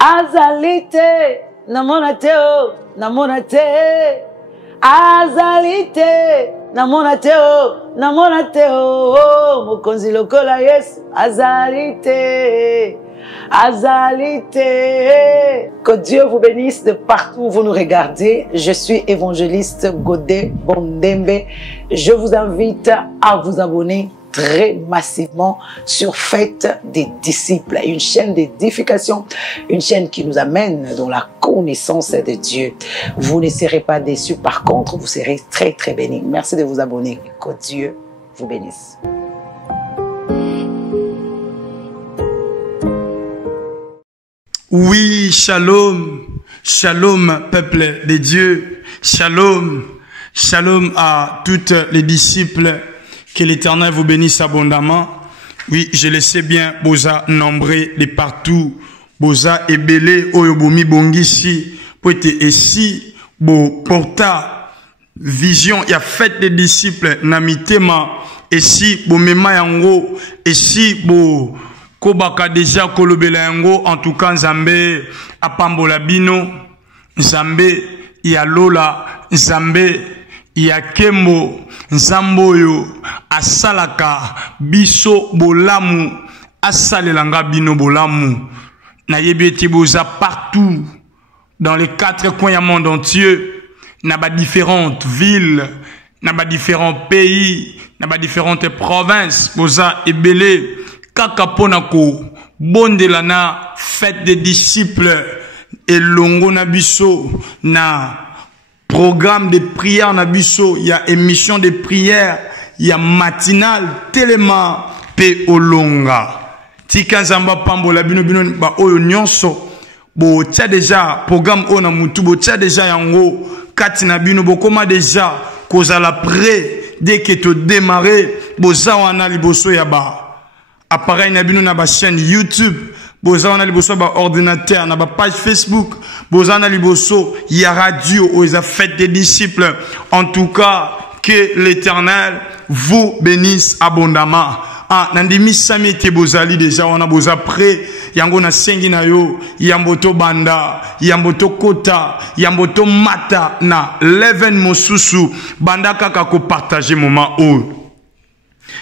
Azalite, namonateo, namonate. Azalite, namonateo, namonateo. Mokonzi lokola Yesu, azalite, azalite. Que Dieu vous bénisse de partout où vous nous regardez. Je suis évangéliste Godé Bondembe. Je vous invite à vous abonner très massivement sur Fête des disciples, une chaîne d'édification, une chaîne qui nous amène dans la connaissance de Dieu. Vous ne serez pas déçus, par contre, vous serez très très bénis. Merci de vous abonner. Que Dieu vous bénisse. Oui, shalom, shalom peuple de Dieu, shalom, shalom à toutes les disciples. Que l'Éternel vous bénisse abondamment. Oui, je le sais bien, boza nombreux de partout. Boza ebele oyobomi bongisi. Poete esi bo porta vision ya fête des disciples na mitema. Esi bo mema yango. Esi bo kobaka déjà kolobela yango. En tout cas, Nzambe apambola bino. Nzambe ya lola. Nzambe ya kembo. Nzamboyo asalaka biso bolamu asalelanga bino bolamu na yebeti boza partout dans les 4 coins du monde entier na ba différentes villes na ba différents pays na ba différentes provinces boza ebele kaka ponako bondela na fête des disciples elongo na biso na programme de prière na biso, il y a émission de prière, il y a matinale, téléma, pe olonga. Tika Nzamba pambola bino bino ba oyo nyonso, bo tia déjà programme ona mutu, bo tia déjà yango, kati na bino, bo koma déjà, kozala prêt, dès que tu démarrer, bo zawana liboso ya ba. Appareil na bino na ba chaîne YouTube, boza wana liboso ba ordinateur na ba page Facebook, boza wana liboso ya radio aux fêtes des disciples. En tout cas, que l'Éternel vous bénisse abondamment. Ah, nandimi sami te bozali déjà wana boza prêt yango na sengi na yo yamboto banda yamboto kota yamboto mata na leven mosusu banda kaka ko partager moment o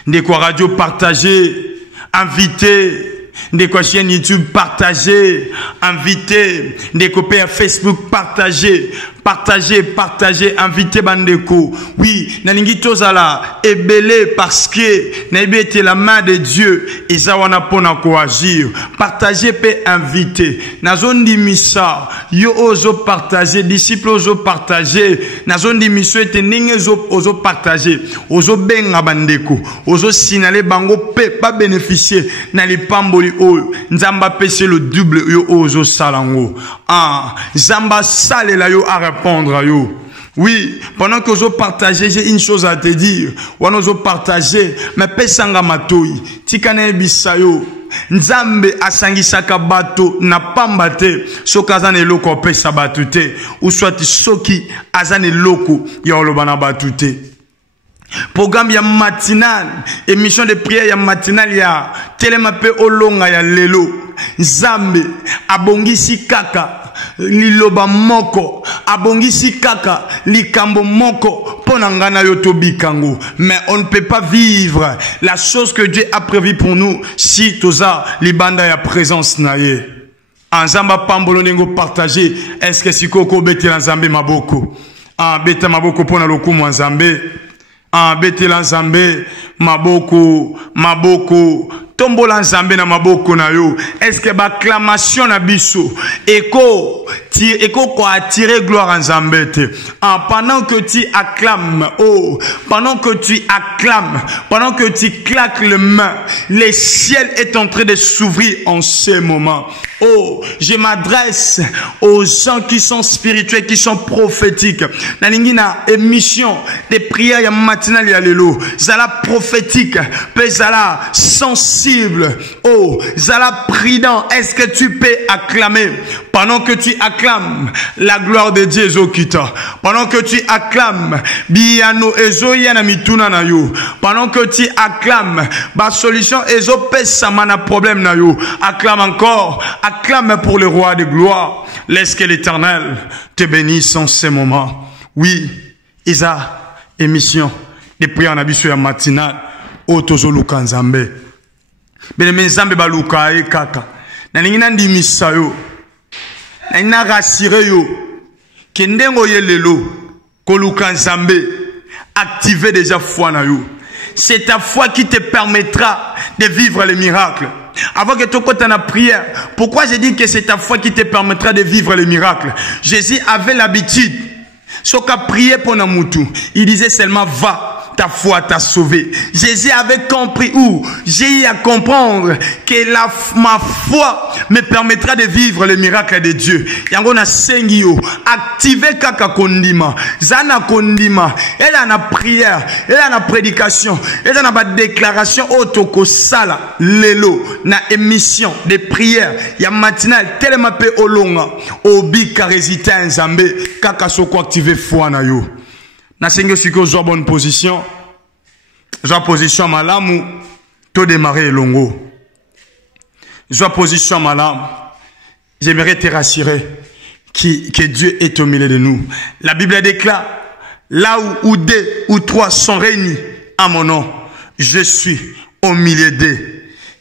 ndeko radio partager invité des chaînes YouTube partagez, invitez, des copains Facebook partagez, partagez, invitez bandeko. Oui, nalingi tozala ebele parce que naibé était la main de Dieu et ça wana pona ko agir. Partagez pe invitez. Na zone dimisa, yo ozo partager, disciples ozo partager. Na zone dimisa ete ninge ozo partager, ozo benga bandeko, ozo signaler bango pe pas bénéficier na li pamboli oyo. Nzamba pese le double yo ozo salango. Ah, Nzamba sale la yo à répondre à yo. Oui, pendant que je partage, j'ai une chose à te dire. Wano zo partager, mais pesanga matoi. Tikane bisayo. Nzambe asangisaka bato na pambate. Soki azane loko pesa batute. Ou soit soki azane loko ya olobana batute. Programme ya matinal, émission de prière ya matinal ya telemape olonga ya lelo. Nzambe abongisi kaka liloba moko, abongisi kaka likambo moko ponangana yotobi kango. Mais on ne peut pas vivre la chose que Dieu a prévue pour nous si toza libanda ya présence naye. Nzamba pambolo nengo partager. Est-ce que si koko bete la Nzambe maboko? Bete maboko pona lokumu Nzambe. Betela Nzambe maboko tombola Nzambe na maboko na yo. Est-ce que acclamation na biso eko ko attirer gloire à Nzambe te? Pendant que tu acclames, pendant que tu acclames, pendant que tu claques les mains, le ciel est en train de s'ouvrir en ce moment. Oh, je m'adresse aux gens qui sont spirituels, qui sont prophétiques. Nalingina émission des prières ya matinale ya lelo. Zala prophétique, pe zala sensible. Oh, zala prudent. Est-ce que tu peux acclamer? Pendant que tu acclames, la gloire de Dieu ezokita. Pendant que tu acclames, biano ezoyana mituna na yo. Pendant que tu acclames, ba solution ezopesa mana problème na yo. Acclame encore. Acclame pour le roi de gloire. Laisse que l'Éternel te bénisse en ces moments. Oui, Isa, émission de prière en abisso ya matinale. Otozo luka nzambe. Bene nzambe baluka e kaka. Na ningina ndimisa yo. Na ina rassuré yo. Kendengo yelelo. Koluka nzambe. Activez déjà foi na yo. C'est ta foi qui te permettra de vivre les miracles. Avant que tu côté la prière, pourquoi j'ai dit que c'est ta foi qui te permettra de vivre les miracles? Jésus avait l'habitude, ce qu'a prié pour Namutu, il disait seulement va. Ta foi t'a sauvé. Jésus avait compris où j'ai eu à comprendre que ma foi me permettra de vivre les miracles de Dieu. Yangona sengio activer kaka kondima, zana kondima, elle a na prière, elle a na prédication, elle a na déclaration otoko sala lelo na émission de prière ya matinale tellement pe olonga obi karesita nzambe kaka soko activer foi na yo. Na sengio siko zo bonne position. Zo position malamu to démarrer longo. Zo position malamu. J'aimerais te rassurer que Dieu est au milieu de nous. La Bible déclare là où deux ou trois sont réunis à mon nom, je suis au milieu d'eux.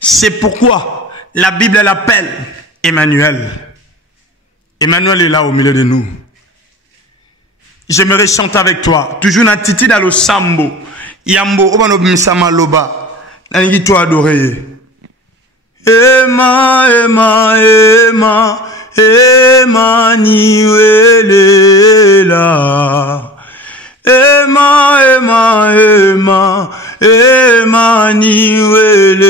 C'est pourquoi la Bible l'appelle Emmanuel. Emmanuel est là au milieu de nous. J'aimerais chanter avec toi. Toujours dans Titi dans le Sambo. Yambo, obano bimsama loba. Nangi toi adoré. Ema, ema, ema, Emmanuel. Ema, ema, ema, Emmanuel.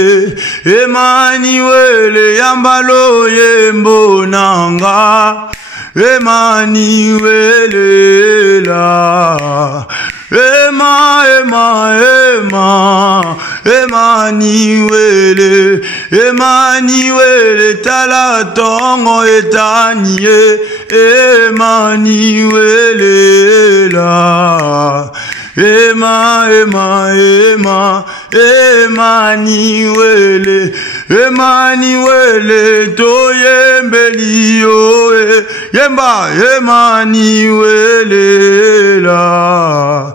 Emmanuel, yambalo yembo nanga. Emmanuel la. Ema, ema, ema, Emmanuel, Emmanuel, talatongo etanie, Emmanuel la. Ema, ema, ema, Emmanuel, Emmanuel, toyembelio, yemba, Emmanuel la.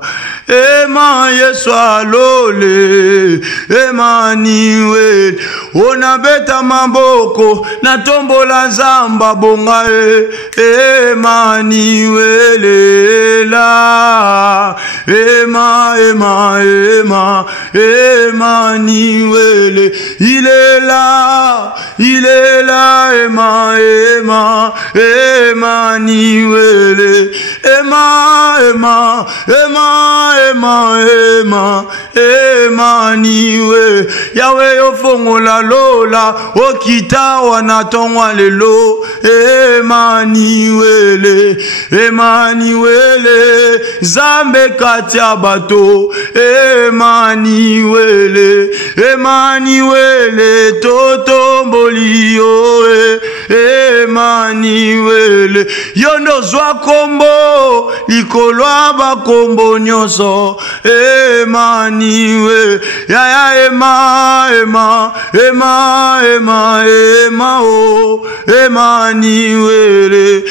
Ema Yesu alole, Emmanuel, onabeta mamboko, na tombola nzamba bonga Emmanuel la. Ema, ema, ema, Emmanuel, il est là, ema, ema, Emmanuel, ema, ema, ema, ema, ema, Emmanuel, Yahweh ofongola lola, okita wanatongwa lelo, Emmanuel, Emmanuel, Zambe katia bato, Emmanuel, Emmanuel, totombolio, Emmanuel, yondo zwa kombo, likolwa ba kombo nyoso, Emmanuel, ya ema, ema, ema, ema, ema, oh, Emmanuel,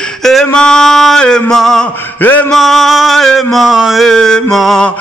ema, ema, ema, ema, ema,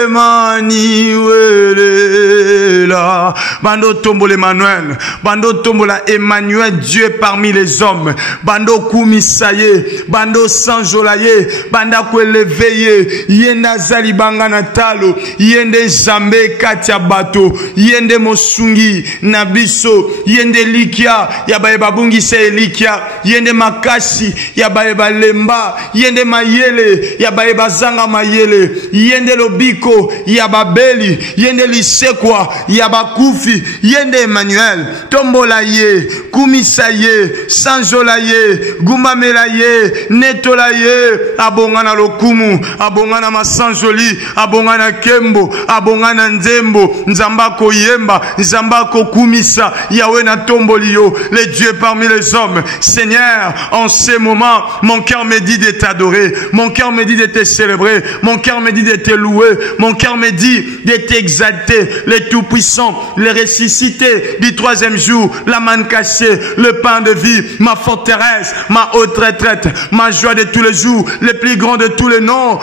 Emmanuel la. Bando tombola Emmanuel, bando tombola Emmanuel, Dieu parmi les hommes, bando kumisaye, bando sanjolaye, banda kweleveye, yenda zalibanga natalo, yende zambe katia bato, yende mosungi, kati na biso yende likia ya bayeba bungisa elikia yende makasi ya bayeba lemba yende mayele ya bayeba zanga mayele yende lobiko ya babeli yende lisekwa ya bakufi yende Emmanuel tombola ye kumisa ye sanjola ye gumamela ye netola ye abongana lokumu abongana masanjoli abongana kembo abongana nzembo nzamba koyemba nzamba kokumisa Yahweh na tomboli yo les dieux parmi les hommes. Seigneur, en ces moments mon cœur me dit de t'adorer, mon cœur me dit de te célébrer, mon cœur me dit de te louer, mon cœur me dit de t'exalter, les tout-puissants, les ressuscités du troisième jour, la manne cachée, le pain de vie, ma forteresse, ma haute retraite, ma joie de tous les jours, le plus grand de tous les noms.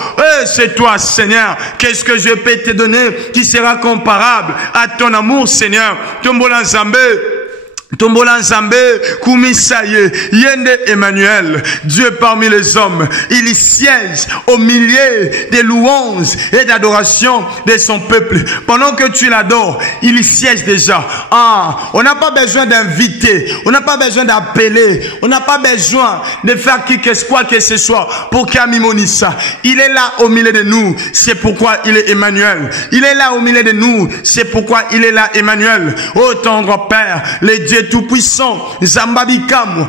C'est toi, Seigneur. Qu'est-ce que je peux te donner qui sera comparable à ton amour, Seigneur? Tombola Nzambe. Tombola Nzambe, Kumisaye, Yende Emmanuel, Dieu parmi les hommes, il siège au milieu des louanges et d'adoration de son peuple. Pendant que tu l'adores, il siège déjà. On n'a pas besoin d'inviter, on n'a pas besoin d'appeler, on n'a pas besoin de faire quoi que ce soit pour qu'Amimonissa. Il est là au milieu de nous, c'est pourquoi il est Emmanuel. Il est là au milieu de nous, c'est pourquoi il est là Emmanuel. Ô tendre Père, les dieux tout-puissant, Zambabikamo,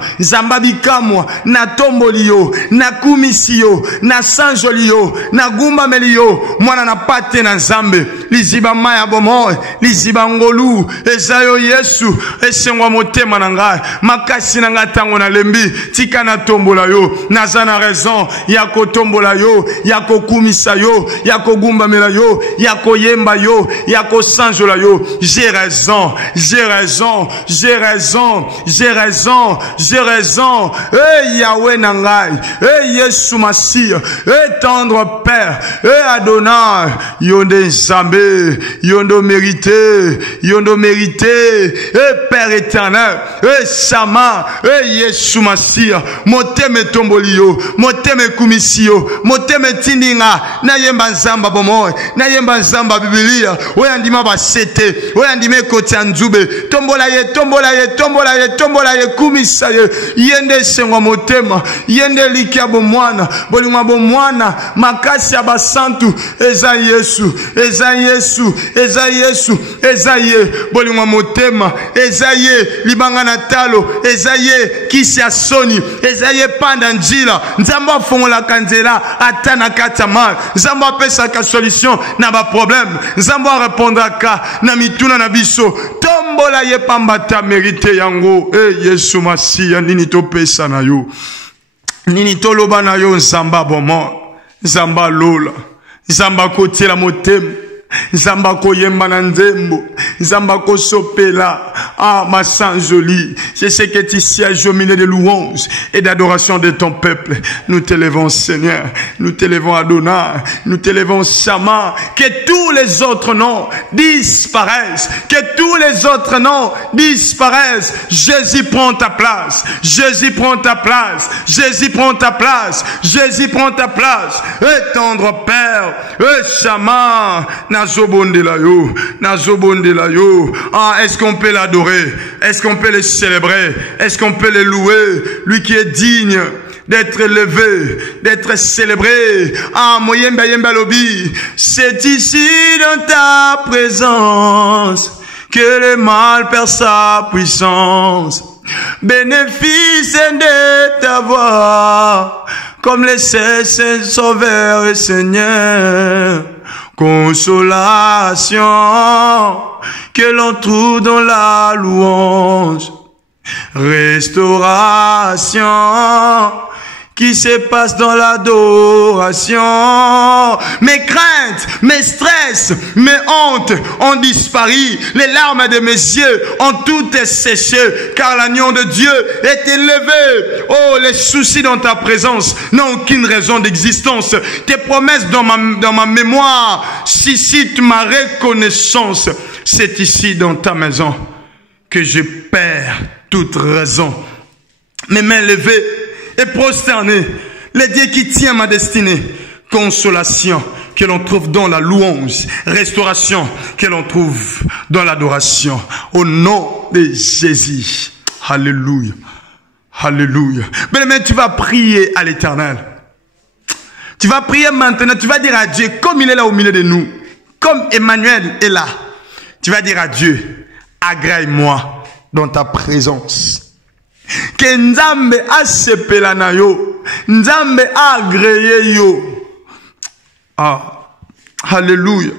na tombolio, na kumisio, na sanjolio, na gumbamelio, mwana na pate na Zambe, liziba maya bomo, liziba ngolu, ezayo Yesu, esengwa motema na ngai, makasi na ngatango na lembi, tika na tombola yo, nazana raison, yako tombola yo, yako kumisa yo, yako gumbamela yo, yako yemba yo, yako sanjola yo, j'ai raison, j'ai raison. Yahweh Nangai, Yesu Massia, tendre Père, Adonai, Yonde Zambé, Yondo mérité, Père éternel, Sama, Yesu Massia, Moteme Tombolio, Moteme Kumisio, Moteme Tindinga, Nayemba Zamba Bomoy, Nayemba Zamba Biblia, Oyandima Basete, Oyandime Kotianzube, Tombola ye kumisa ye yende sengwa motema yende likia bomwana bolingwa bomwana makasi ya basantu eza ye bolingwa motema eza ye libanga na talo eza ye kisi ya soni eza ye panda njila nzambo afongola kanzela atana katama nzambo apesaka solution na ba problème nzambo répondaka na mituna na biso tombola ye pambata mérité yango Yesu Masia nini to pesa na yo nini to loba na yo nzamba bomo nzamba lola nzamba kotiela motema nzamba koyemba na nzembo nzamba kosopela ma sang joli c'est ce que tu sièges au milieu de louanges et d'adoration de ton peuple. Nous t'élevons Seigneur, nous t'élevons Adonai, nous t'élevons Sama, que tous les autres noms disparaissent, que tous les autres noms disparaissent. Jésus prend ta place, Jésus prend ta place, Jésus prend ta place, Jésus prend ta place. Tendre Père, Sama, nazobondela yo. Est-ce qu'on peut l'adorer? Est-ce qu'on peut le célébrer? Est-ce qu'on peut le louer? Lui qui est digne d'être élevé, d'être célébré. Moyemba yemba lobi. C'est ici dans ta présence que le mal perd sa puissance. Bénéfice de t'avoir comme les saints sauveurs et Seigneur. Consolation que l'on trouve dans la louange, restauration qui se passe dans l'adoration. Mes craintes, mes stress, mes hontes ont disparu. Les larmes de mes yeux ont toutes séché, car l'agneau de Dieu est élevé. Oh, les soucis dans ta présence n'ont aucune raison d'existence. Tes promesses dans ma mémoire suscitent ma reconnaissance. C'est ici dans ta maison que je perds toute raison. Mes mains levées et prosterné, le Dieu qui tient ma destinée, consolation que l'on trouve dans la louange, restauration que l'on trouve dans l'adoration. Au nom de Jésus. Alléluia. Alléluia. Mais tu vas prier à l'Éternel. Tu vas prier maintenant, tu vas dire à Dieu, comme il est là au milieu de nous, comme Emmanuel est là, tu vas dire à Dieu, agrée-moi dans ta présence. Que Nzambe asepela na yo, Nzambe agrée yo. Ah, alléluia.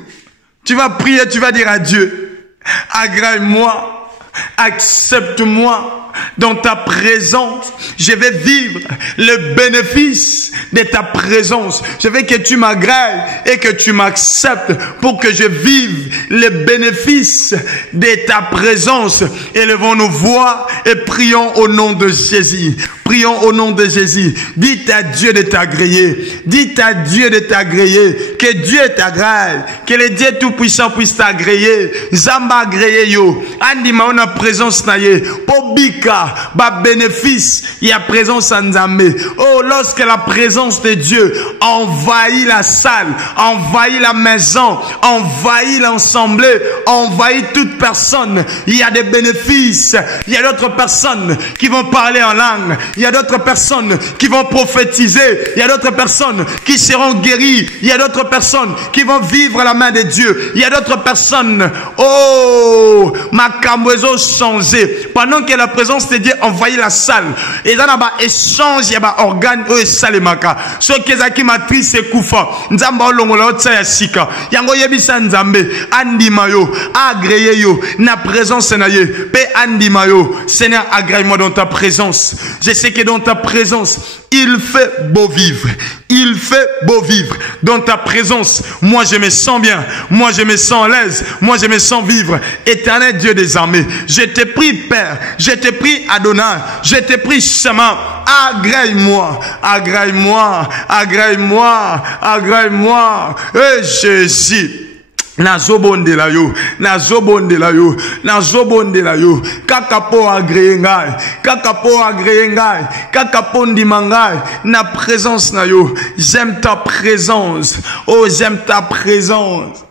Tu vas prier, tu vas dire à Dieu, agrée-moi, accepte-moi dans ta présence. Je vais vivre le bénéfice de ta présence. Je veux que tu m'agrées et que tu m'acceptes pour que je vive le bénéfice de ta présence. Élevons nos voix et prions au nom de Jésus. Prions au nom de Jésus. Dites à Dieu de t'agréer. Dites à Dieu de t'agréer. Que Dieu t'agrée. Que le Dieu Tout-Puissant puisse t'agréer. Zamba agréer yo. Andima on a présence naye. Pobika. Ba bénéfice. Il y a présence en Nzambe. Oh, lorsque la présence de Dieu envahit la salle, envahit la maison, envahit l'assemblée, envahit toute personne, il y a des bénéfices. Il y a d'autres personnes qui vont parler en langue. Il y a d'autres personnes qui vont prophétiser. Il y a d'autres personnes qui seront guéries. Il y a d'autres personnes qui vont vivre la main de Dieu. Il y a d'autres personnes, oh, ma camouezo changé. Pendant que la présence de Dieu envahit la salle. Et dans la échange, il y a des organes, oh, salemaka. Ce qui est qui matrice et koufa. Nzamba olongola otsa ya sika. Yango yebisa Nzambe. Andi mayo. Agréé yo. Na présence na ye. Pe andi mayo. Seigneur, agrée-moi dans ta présence. Je sais que dans ta présence, il fait beau vivre. Il fait beau vivre. Dans ta présence, moi je me sens bien. Moi je me sens à l'aise. Moi je me sens vivre. Éternel Dieu des armées, je te prie Père. Je te prie Adonai. Je te prie Shama. Agrée-moi. Agrée-moi. Agrée-moi. Agrée-moi. Et Jésus. Nazobondela yo, nazobondela yo, nazobondela yo. Kakapo agrée ngai, kakapo agrée ngai, kakapo ndima ngai. Na présence na yo, j'aime ta présence. Oh, j'aime ta présence.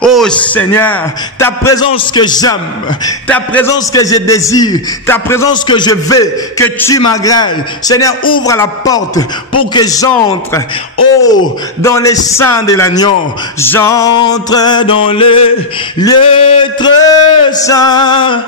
Oh Seigneur, ta présence que j'aime, ta présence que je désire, ta présence que je veux, que tu m'agrées. Seigneur, ouvre la porte pour que j'entre, oh, dans les seins de l'agneau. J'entre dans les lieux très saints.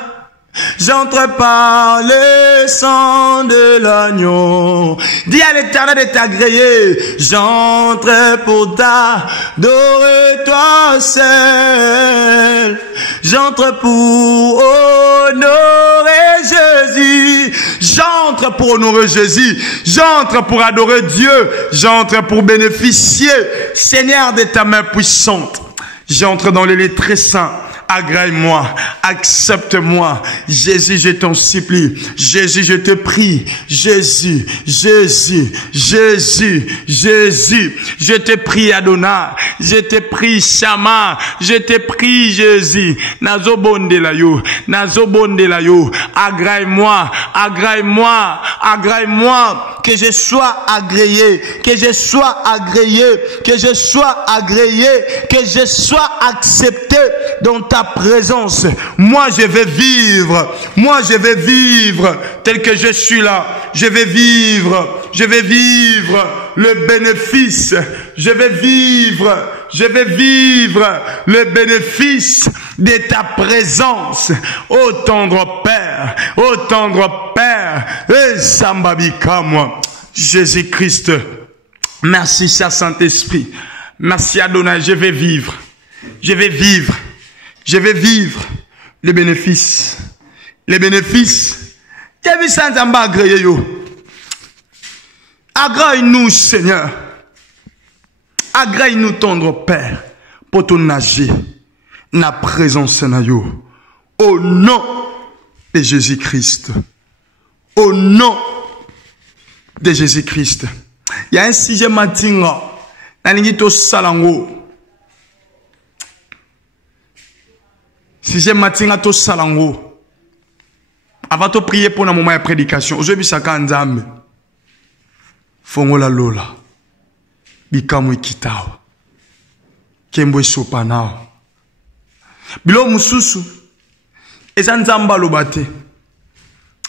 J'entre par le sang de l'agneau. Dis à l'Éternel de t'agréer. J'entre pour t'adorer toi seul. J'entre pour honorer Jésus. J'entre pour honorer Jésus. J'entre pour adorer Dieu. J'entre pour bénéficier, Seigneur, de ta main puissante. J'entre dans les lieux très saints. Agrée-moi, accepte-moi. Jésus, je t'en supplie. Jésus, je te prie. Jésus, Jésus, Jésus, Jésus. Je te prie Adonai. Je te prie Shama. Je te prie Jésus. Nazobondela yo. Nazobondela yo. Agrée-moi, agrée-moi, agrée-moi. Que je sois agréé. Que je sois agréé. Que je sois agréé. Que je sois accepté dans ta présence. Moi je vais vivre. Moi je vais vivre tel que je suis là. Je vais vivre. Je vais vivre le bénéfice. Je vais vivre. Je vais vivre le bénéfice de ta présence. Ô tendre Père. Ô tendre Père. Et Sambabika moi. Jésus-Christ. Merci Saint-Esprit. Merci Adonai. Je vais vivre. Je vais vivre. Je vais vivre les bénéfices. Les bénéfices. Agrée-nous, Seigneur. Agrée-nous, tendre Père, pour ton nager, na présence na yo. Au nom de Jésus-Christ. Au nom de Jésus-Christ. Il y a un sujet matin, na salango. Si j'ai matin to salango, avant de prier pour un moment de prédication, je vais saka nzambe. Fongola lola, bikamu ikitao. kembo sopanao. Bilo mususu. Eza nzamba lobate.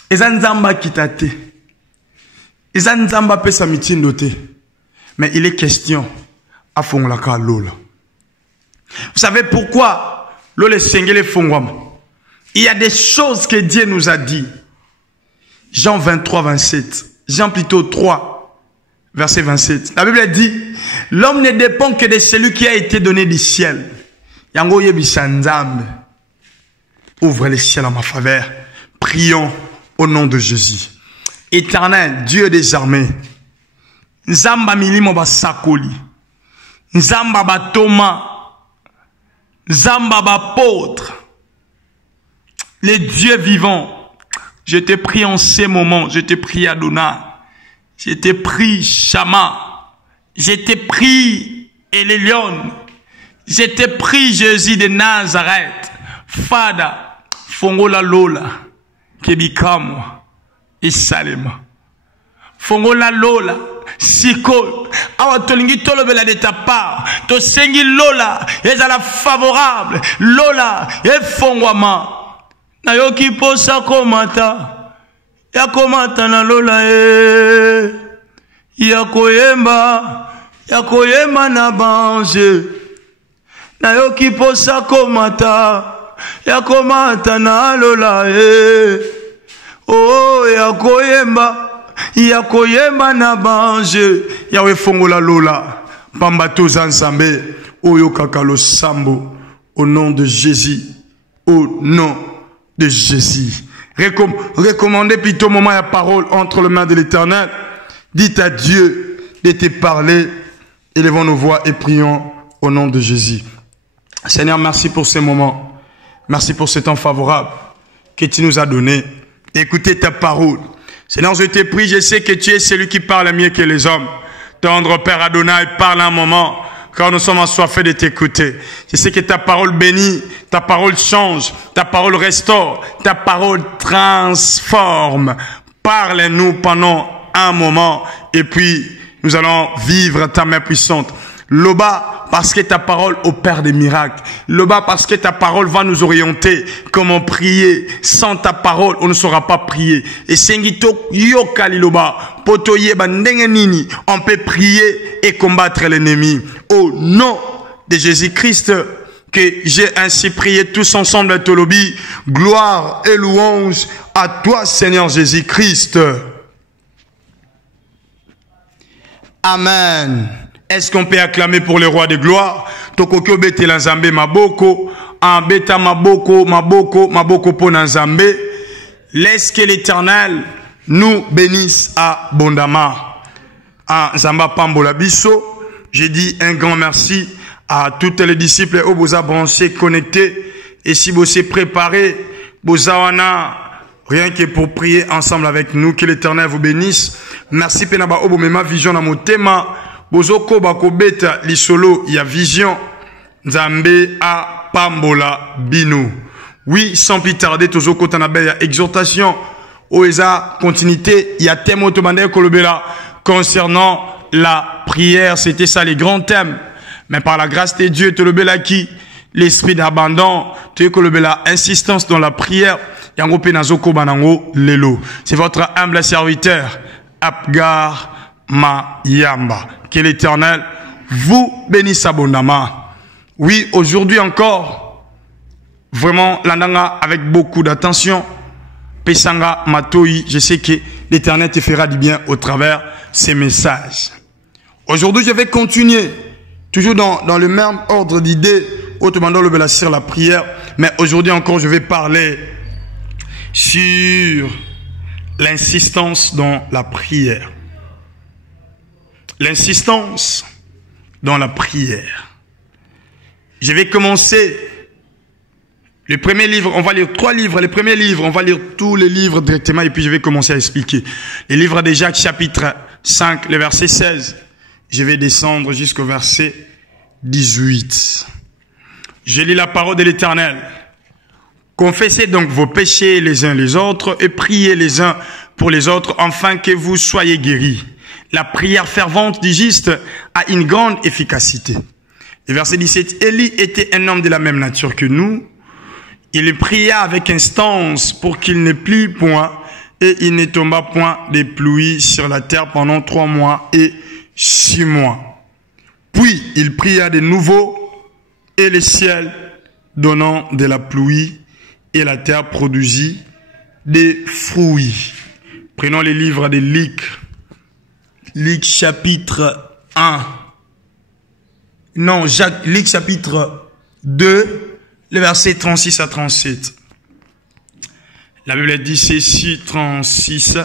Eza nzamba kitate. Eza nzamba pesa mitindo te. Mais il est question à fongolaka lola. Vous savez pourquoi l'ole sengele fongwama? Il y a des choses que Dieu nous a dit. Jean 23, 27. Jean plutôt 3, verset 27. La Bible dit, l'homme ne dépend que de celui qui a été donné du ciel. Yango yebisanzambe. Ouvre les ciels en ma faveur. Prions au nom de Jésus. Éternel, Dieu des armées. Nzamba milimo basakoli. Nzamba batoma. Nzamba bapôtre. Les dieux vivants. Je te prie en ces moments. Je te prie Adonai. Je te prie Shama. Je te prie Elion. Je te prie Jésus de Nazareth. Fada. Fongola Lola. Kebikamwa. Isalema. Fongola Lola. Siko. Awa tolingi tolobela de ta part. To sengi Lola. Ezala favorable. Lola. E fongwama. Na yoki posa komata. Ya komata na Lola e. Ya koyemba. Ya koyemba na bange. Na yoki posa komata. Ya komata na Lola e. Oh ya koyemba na bange. Yawe fongola Lola. Pambato zanzambe. Oyo kakalo sambo. Au nom de Jésus. Au nom de Jésus. Recommandez plutôt moment la parole entre les mains de l'Éternel. Dites à Dieu de te parler. Élevons nos voix et prions au nom de Jésus. Seigneur, merci pour ce moment. Merci pour ce temps favorable que tu nous as donné. Écoutez ta parole. Seigneur, je te prie, je sais que tu es celui qui parle mieux que les hommes. Tendre Père Adonai, parle un moment, car nous sommes assoiffés de t'écouter. Je sais que ta parole bénit, ta parole change, ta parole restaure, ta parole transforme. Parle-nous pendant un moment, et puis nous allons vivre ta main puissante. Loba, parce que ta parole opère des miracles. Loba, parce que ta parole va nous orienter comment prier. Sans ta parole, on ne saura pas prier. Et sengito yokali loba, potoye bandenge nini, on peut prier et combattre l'ennemi. Au nom de Jésus-Christ, que j'ai ainsi prié tous ensemble à Tolobi. Gloire et louange à toi, Seigneur Jésus-Christ. Amen. Est-ce qu'on peut acclamer pour le roi de gloire? Tokokyo bete la Nzambe maboko, en beta maboko, maboko po na Nzambe. Laisse que l'Éternel nous bénisse abondamment. En Nzamba Pambola Biso, j'ai dit un grand merci à tous les disciples où vous avez branché, connectés. Et si vous êtes préparés, vous avez rien que pour prier ensemble avec nous, que l'Éternel vous bénisse. Merci Penaba Obomema Vision na motema. Bozoko bakobeta lisolo ya vision Nzambe a Pambola Bino. Oui, sans plus tarder, tozoko tanabe ya exhortation. Oeza continuité, il y a thème automandé kolobela concernant la prière. C'était ça les grands thèmes. Mais par la grâce de Dieu, tolobela qui l'esprit d'abandon, tu kolobela insistance dans la prière. Yango penazoko banango lelo. C'est votre humble serviteur Apgar Mayamba. Que l'Éternel vous bénisse abondamment. Oui, aujourd'hui encore, vraiment, l'andanga avec beaucoup d'attention. Pesanga Matoi, je sais que l'Éternel te fera du bien au travers de ces messages. Aujourd'hui, je vais continuer, toujours dans le même ordre d'idées, autrement le sur la prière. Mais aujourd'hui encore, je vais parler sur l'insistance dans la prière. L'insistance dans la prière. Je vais commencer le premier livre, on va lire 3 livres, les premiers livres, on va lire tous les livres directement et puis je vais commencer à expliquer. Les livres de Jacques chapitre 5, le verset 16, je vais descendre jusqu'au verset 18. Je lis la parole de l'Éternel. Confessez donc vos péchés les uns les autres et priez les uns pour les autres afin que vous soyez guéris. La prière fervente du juste a une grande efficacité. Et verset 17, Élie était un homme de la même nature que nous. Il pria avec instance pour qu'il ne plie point et il ne tomba point des pluies sur la terre pendant 3 mois et 6 mois. Puis il pria de nouveau et le ciel donnant de la pluie et la terre produisit des fruits. Prenons les livres de Luc. Luc chapitre 1. Non, Luc chapitre 2, le verset 36 à 37. La Bible dit ceci, 36.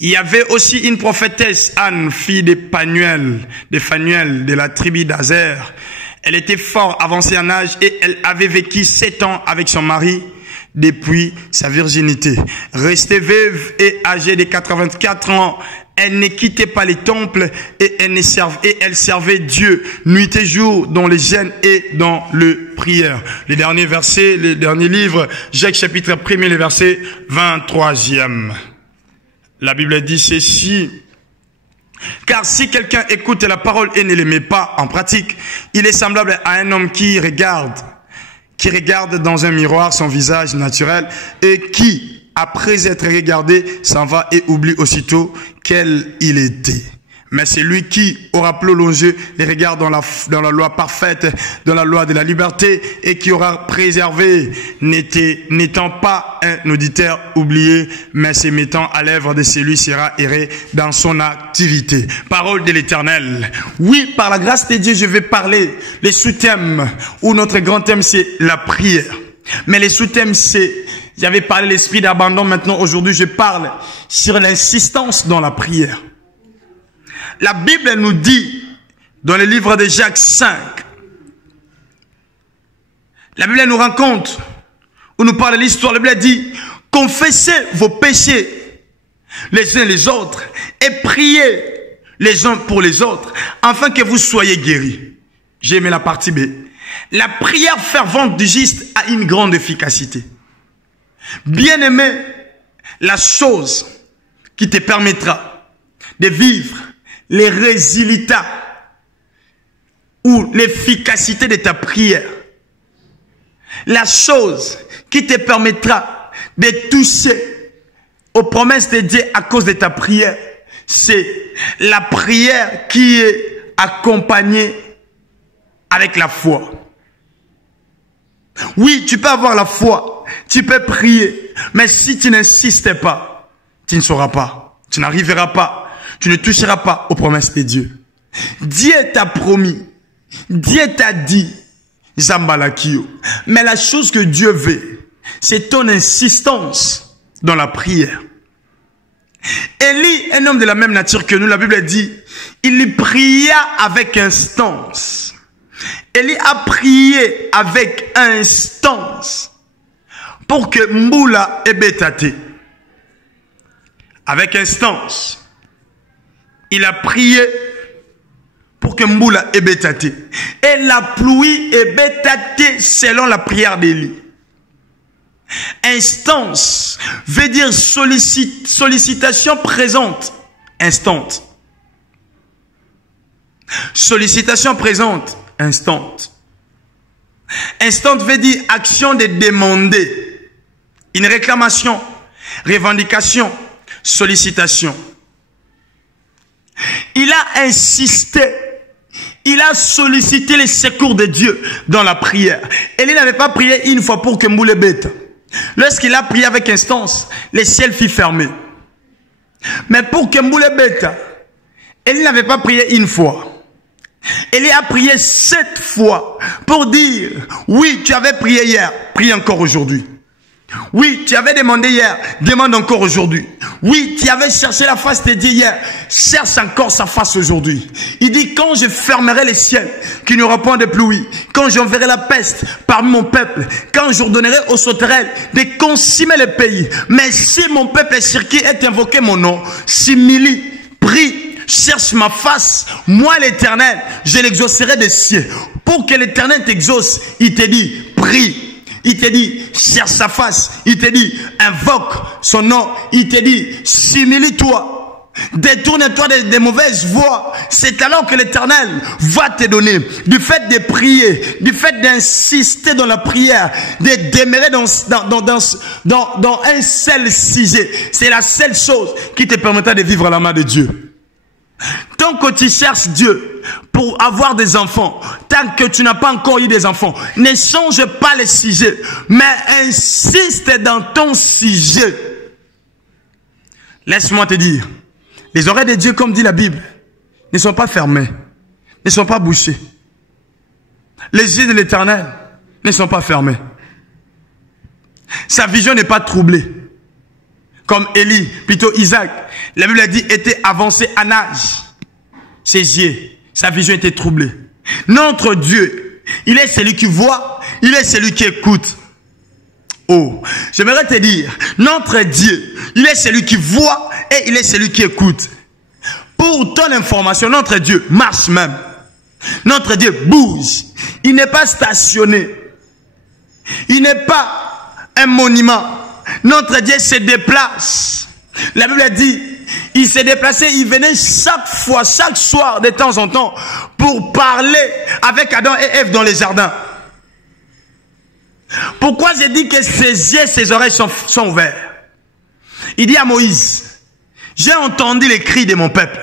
Il y avait aussi une prophétesse, Anne, fille de Phanuel, de la tribu d'Aser. Elle était fort avancée en âge et elle avait vécu 7 ans avec son mari depuis sa virginité. Restée veuve et âgée de 84 ans, elle ne quittait pas les temples et elle servait Dieu nuit et jour dans les jeûnes et dans le prière. Les derniers versets, les derniers livres, Jacques chapitre 1er, le verset 23e. La Bible dit ceci. Car si quelqu'un écoute la parole et ne les met pas en pratique, il est semblable à un homme qui regarde dans un miroir son visage naturel et qui, après être regardé, s'en va et oublie aussitôt quel il était. Mais c'est lui qui aura prolongé les regards dans la loi parfaite, dans la loi de la liberté, et qui aura préservé, n'étant pas un auditeur oublié, mais se mettant à l'œuvre de celui sera erré dans son activité. Parole de l'Éternel. Oui, par la grâce de Dieu, je vais parler les sous-thèmes, où notre grand thème c'est la prière. Mais les sous-thèmes c'est, j'avais parlé l'esprit d'abandon, maintenant aujourd'hui je parle sur l'insistance dans la prière. La Bible nous dit, dans le livre de Jacques 5, la Bible nous raconte, où nous parle de l'histoire, la Bible dit, confessez vos péchés les uns les autres et priez les uns pour les autres, afin que vous soyez guéris. J'ai aimé la partie B. La prière fervente du juste a une grande efficacité. Bien-aimé, la chose qui te permettra de vivre les résultats ou l'efficacité de ta prière, la chose qui te permettra de toucher aux promesses de Dieu à cause de ta prière, c'est la prière qui est accompagnée avec la foi. Oui, tu peux avoir la foi, tu peux prier, mais si tu n'insistes pas, tu ne sauras pas, tu n'arriveras pas. Tu ne toucheras pas aux promesses de Dieu. Dieu t'a promis. Dieu t'a dit. Zambalakio. Mais la chose que Dieu veut, c'est ton insistance dans la prière. Élie, un homme de la même nature que nous, la Bible dit, il pria avec instance. Élie a prié avec instance pour que Mboula ebetate. Avec instance. Il a prié pour que Mboula ebetate. Et la pluie ebetate selon la prière d'Élie. Instance veut dire sollicitation présente. Instante. Sollicitation présente. Instante. Instante veut dire action de demander. Une réclamation, revendication, sollicitation. Il a insisté, il a sollicité les secours de Dieu dans la prière. Et il n'avait pas prié une fois pour que Mboula bête. Lorsqu'il a prié avec instance, le ciel fut fermé. Mais pour que Mboula bête, il n'avait pas prié une fois. Il a prié 7 fois pour dire, oui, tu avais prié hier, prie encore aujourd'hui. Oui, tu avais demandé hier, demande encore aujourd'hui. Oui, tu avais cherché la face de Dieu hier, cherche encore sa face aujourd'hui. Il dit, quand je fermerai les ciels, qu'il n'y aura point de pluie, quand j'enverrai la peste parmi mon peuple, quand j'ordonnerai aux sauterelles de consumer le pays. Mais si mon peuple sur qui est invoqué mon nom, s'humilie, prie, cherche ma face, moi l'Éternel, je l'exaucerai des cieux. Pour que l'Éternel t'exauce, il te dit, prie. Il te dit, cherche sa face. Il te dit, invoque son nom. Il te dit, s'humilie-toi. Détourne-toi des mauvaises voies. C'est alors que l'Éternel va te donner. Du fait de prier, du fait d'insister dans la prière, de demeurer dans un seul sujet. C'est la seule chose qui te permettra de vivre à la main de Dieu. Tant que tu cherches Dieu pour avoir des enfants, tant que tu n'as pas encore eu des enfants, ne change pas le sujet, mais insiste dans ton sujet. Laisse-moi te dire, les oreilles de Dieu, comme dit la Bible, ne sont pas fermées, ne sont pas bouchées. Les yeux de l'Éternel ne sont pas fermés. Sa vision n'est pas troublée. Comme Élie, plutôt Isaac, la Bible a dit, était avancé en âge. Ses yeux, sa vision était troublée. Notre Dieu, il est celui qui voit, il est celui qui écoute. Oh, j'aimerais te dire, notre Dieu, il est celui qui voit et il est celui qui écoute. Pour ton information, notre Dieu marche même. Notre Dieu bouge. Il n'est pas stationné. Il n'est pas un monument. Notre Dieu se déplace. La Bible dit, il s'est déplacé, il venait chaque fois, chaque soir, de temps en temps, pour parler avec Adam et Ève dans les jardins. Pourquoi j'ai dit que ses yeux, ses oreilles sont ouverts? Il dit à Moïse, j'ai entendu les cris de mon peuple.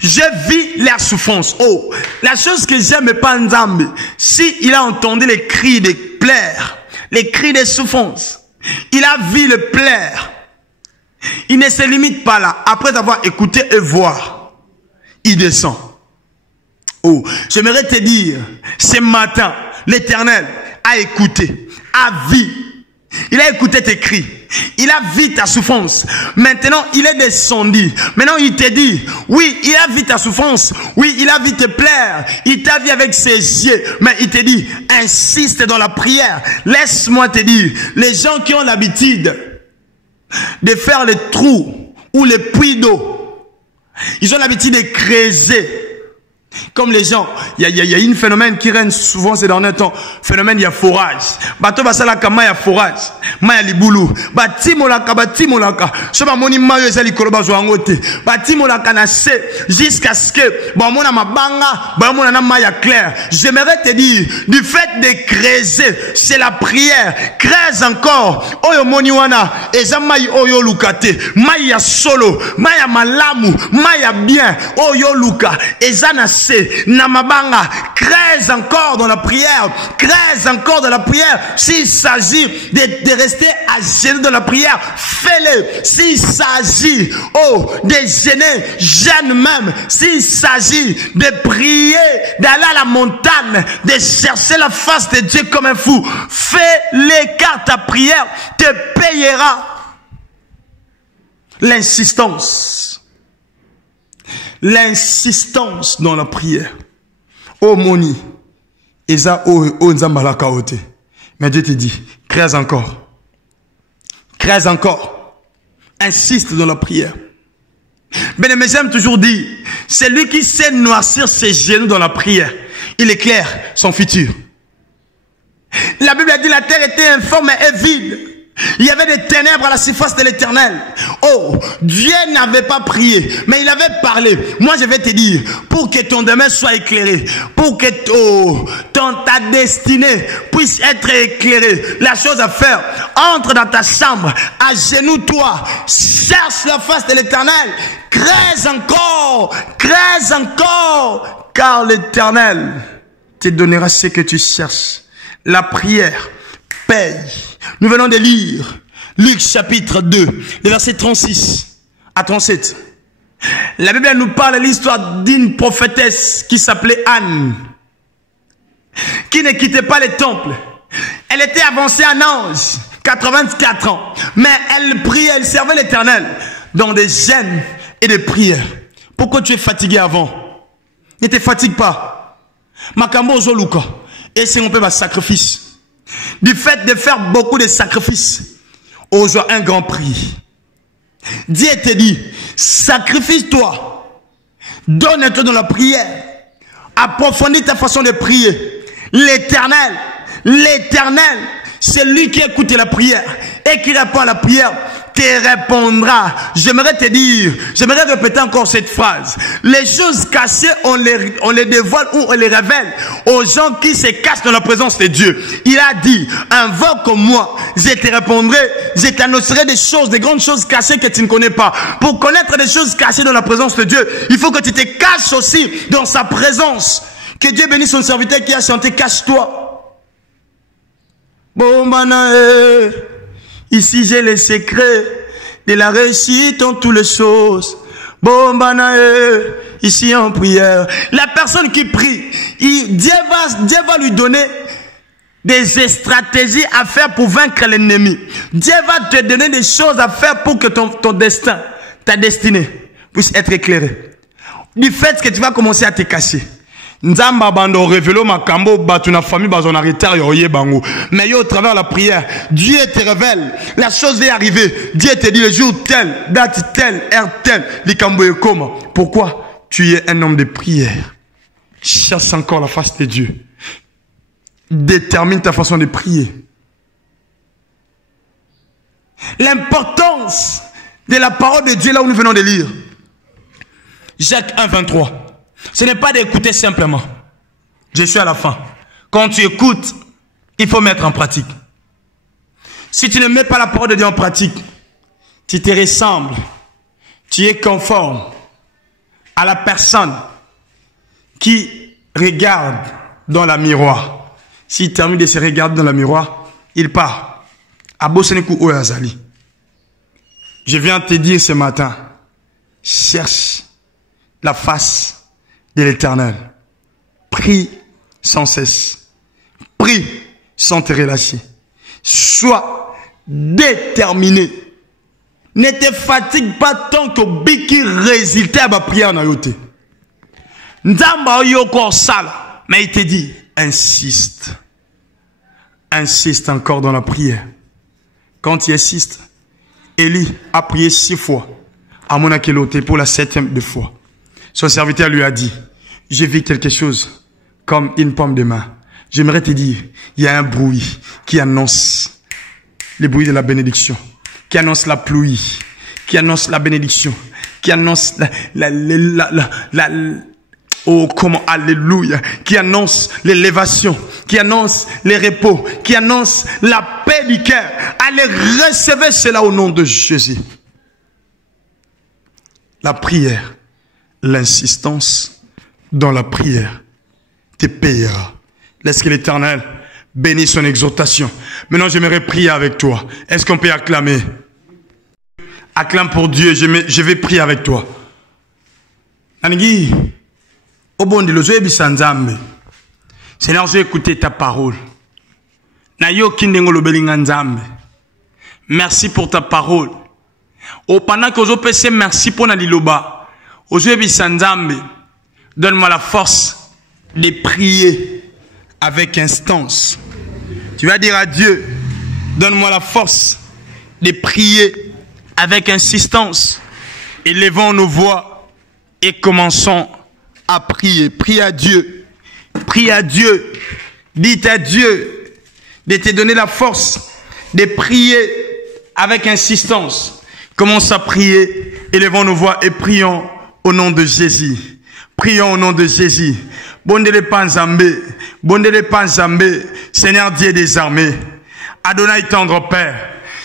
Je vis leur souffrance. Oh, la chose que j'aime pas Nzambe, si il a entendu les cris de pleurs, les cris de souffrance, il a vu le pleurs. Il ne se limite pas là. Après avoir écouté et voir, il descend. Oh, j'aimerais te dire, ce matin, l'Éternel a écouté, a vu. Il a écouté tes cris. Il a vu ta souffrance. Maintenant, il est descendu. Maintenant, il te dit, oui, il a vu ta souffrance. Oui, il a vu te plaire. Il t'a vu avec ses yeux. Mais il te dit, insiste dans la prière. Laisse-moi te dire, les gens qui ont l'habitude de faire les trous ou les puits d'eau, ils ont l'habitude de creuser. Comme les gens, il y a une phénomène qui règne souvent ces derniers temps. Phénomène, il y a forage. Bato basala kama ya forage. Maya liboulou. Batimolaka. Soba moni mayo ezali koloba zoangote. Batimolaka na se. Jusqu'à ce que, mona mabanga, mona na maya clair. J'aimerais te dire, du fait de creuser, c'est la prière. Creuse encore. Oyo moni wana. Eza mayi oyo lukate. Maya solo. Maya malamu. Maya bien. Oyo luka. Eza na Namabanga, creuse encore dans la prière, creuse encore dans la prière. S'il s'agit de rester à genoux dans la prière, fais-le. S'il s'agit, de gêner, gêne même. S'il s'agit de prier, d'aller à la montagne, de chercher la face de Dieu comme un fou, fais-le car ta prière te payera. L'insistance dans la prière. Oh moni, eza o nzambalaka ote. Mais Dieu te dit, crée encore. Crée encore. Insiste dans la prière. Ben mais j'aime toujours dire, celui qui sait noircir ses genoux dans la prière, il éclaire son futur. La Bible a dit la terre était informe et vide. Il y avait des ténèbres à la surface de l'Éternel. Oh, Dieu n'avait pas prié, mais il avait parlé. Moi, je vais te dire, pour que ton demain soit éclairé, pour que ta destinée puisse être éclairée, la chose à faire, entre dans ta chambre, à genoux toi, cherche la face de l'Éternel, creuse encore, car l'Éternel te donnera ce que tu cherches. La prière paye. Nous venons de lire Luc chapitre 2, le verset 36 à 37. La Bible nous parle de l'histoire d'une prophétesse qui s'appelait Anne, qui ne quittait pas le temple. Elle était avancée en ange, 84 ans, mais elle priait, elle servait l'Éternel dans des jeûnes et des prières. Pourquoi tu es fatigué avant? Ne te fatigue pas. Makambo Zoluka, et c'est un peu un sacrifice. Du fait de faire beaucoup de sacrifices, aujourd'hui un grand prix. Dieu te dit, sacrifice-toi, donne-toi dans la prière, approfondis ta façon de prier. L'Éternel, c'est lui qui écoute la prière et qui répond à la prière, te répondra. J'aimerais te dire, j'aimerais répéter encore cette phrase. Les choses cachées, on les dévoile ou on les révèle aux gens qui se cachent dans la présence de Dieu. Il a dit, invoque-moi, je te répondrai, je t'annoncerai des choses, des grandes choses cachées que tu ne connais pas. Pour connaître des choses cachées dans la présence de Dieu, il faut que tu te caches aussi dans sa présence. Que Dieu bénisse son serviteur qui a chanté, cache-toi. Bon, ici j'ai les secrets de la réussite en toutes les choses. Bon, ici en prière. La personne qui prie, Dieu va lui donner des stratégies à faire pour vaincre l'ennemi. Dieu va te donner des choses à faire pour que ton destin, ta destinée puisse être éclairée. Du fait que tu vas commencer à te cacher. Nzamba bando révélo makambo batu na famille bazon arrêter yoye bango. Mais au travers la prière, Dieu te révèle, la chose va arriver. Dieu te dit le jour tel, date tel, heure tel, likambo est comment. Pourquoi? Tu es un homme de prière. Chasse encore la face de Dieu. Détermine ta façon de prier. L'importance de la parole de Dieu là où nous venons de lire. Jacques 1, 23. Ce n'est pas d'écouter simplement. Je suis à la fin. Quand tu écoutes, il faut mettre en pratique. Si tu ne mets pas la parole de Dieu en pratique, tu te ressembles. Tu es conforme à la personne qui regarde dans la miroir. S'il termine de se regarder dans le miroir, il part. Je viens te dire ce matin, cherche la face de l'Éternel. Prie sans cesse. Prie sans te relâcher. Sois déterminé. Ne te fatigue pas tant que biki résultat à ma prière na yote. Ndamba yoko sala. Mais il te dit, insiste. Insiste encore dans la prière. Quand tu insistes, Élie a prié 6 fois à Monakelote pour la 7e fois. Son serviteur lui a dit, j'ai vu quelque chose comme une pomme de main. J'aimerais te dire, il y a un bruit qui annonce le bruit de la bénédiction, qui annonce la pluie, qui annonce la bénédiction, qui annonce alléluia, qui annonce l'élévation, qui annonce les repos, qui annonce la paix du cœur. Allez recevoir cela au nom de Jésus. La prière, l'insistance dans la prière te payera. Laisse que l'Éternel bénisse son exhortation. Maintenant, j'aimerais prier avec toi. Est-ce qu'on peut acclamer? Acclame pour Dieu, je vais prier avec toi. Seigneur, j'ai écouté ta parole. Merci pour ta parole. Pendant que je peux merci pour Naliloba. Donne-moi la force de prier avec instance. Tu vas dire à Dieu, donne-moi la force de prier avec insistance. Élevons nos voix et commençons à prier. Prie à Dieu. Prie à Dieu. Dites à Dieu de te donner la force de prier avec insistance. Commence à prier. Élevons nos voix et prions au nom de Jésus. Prions au nom de Jésus. Bondele Panzambe. Bondele Panzambe. Seigneur Dieu des armées. Adonai tendre Père.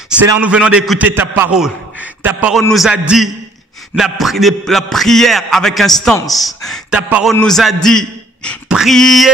Seigneur, nous venons d'écouter ta parole. Ta parole nous a dit la prière avec instance. Ta parole nous a dit prier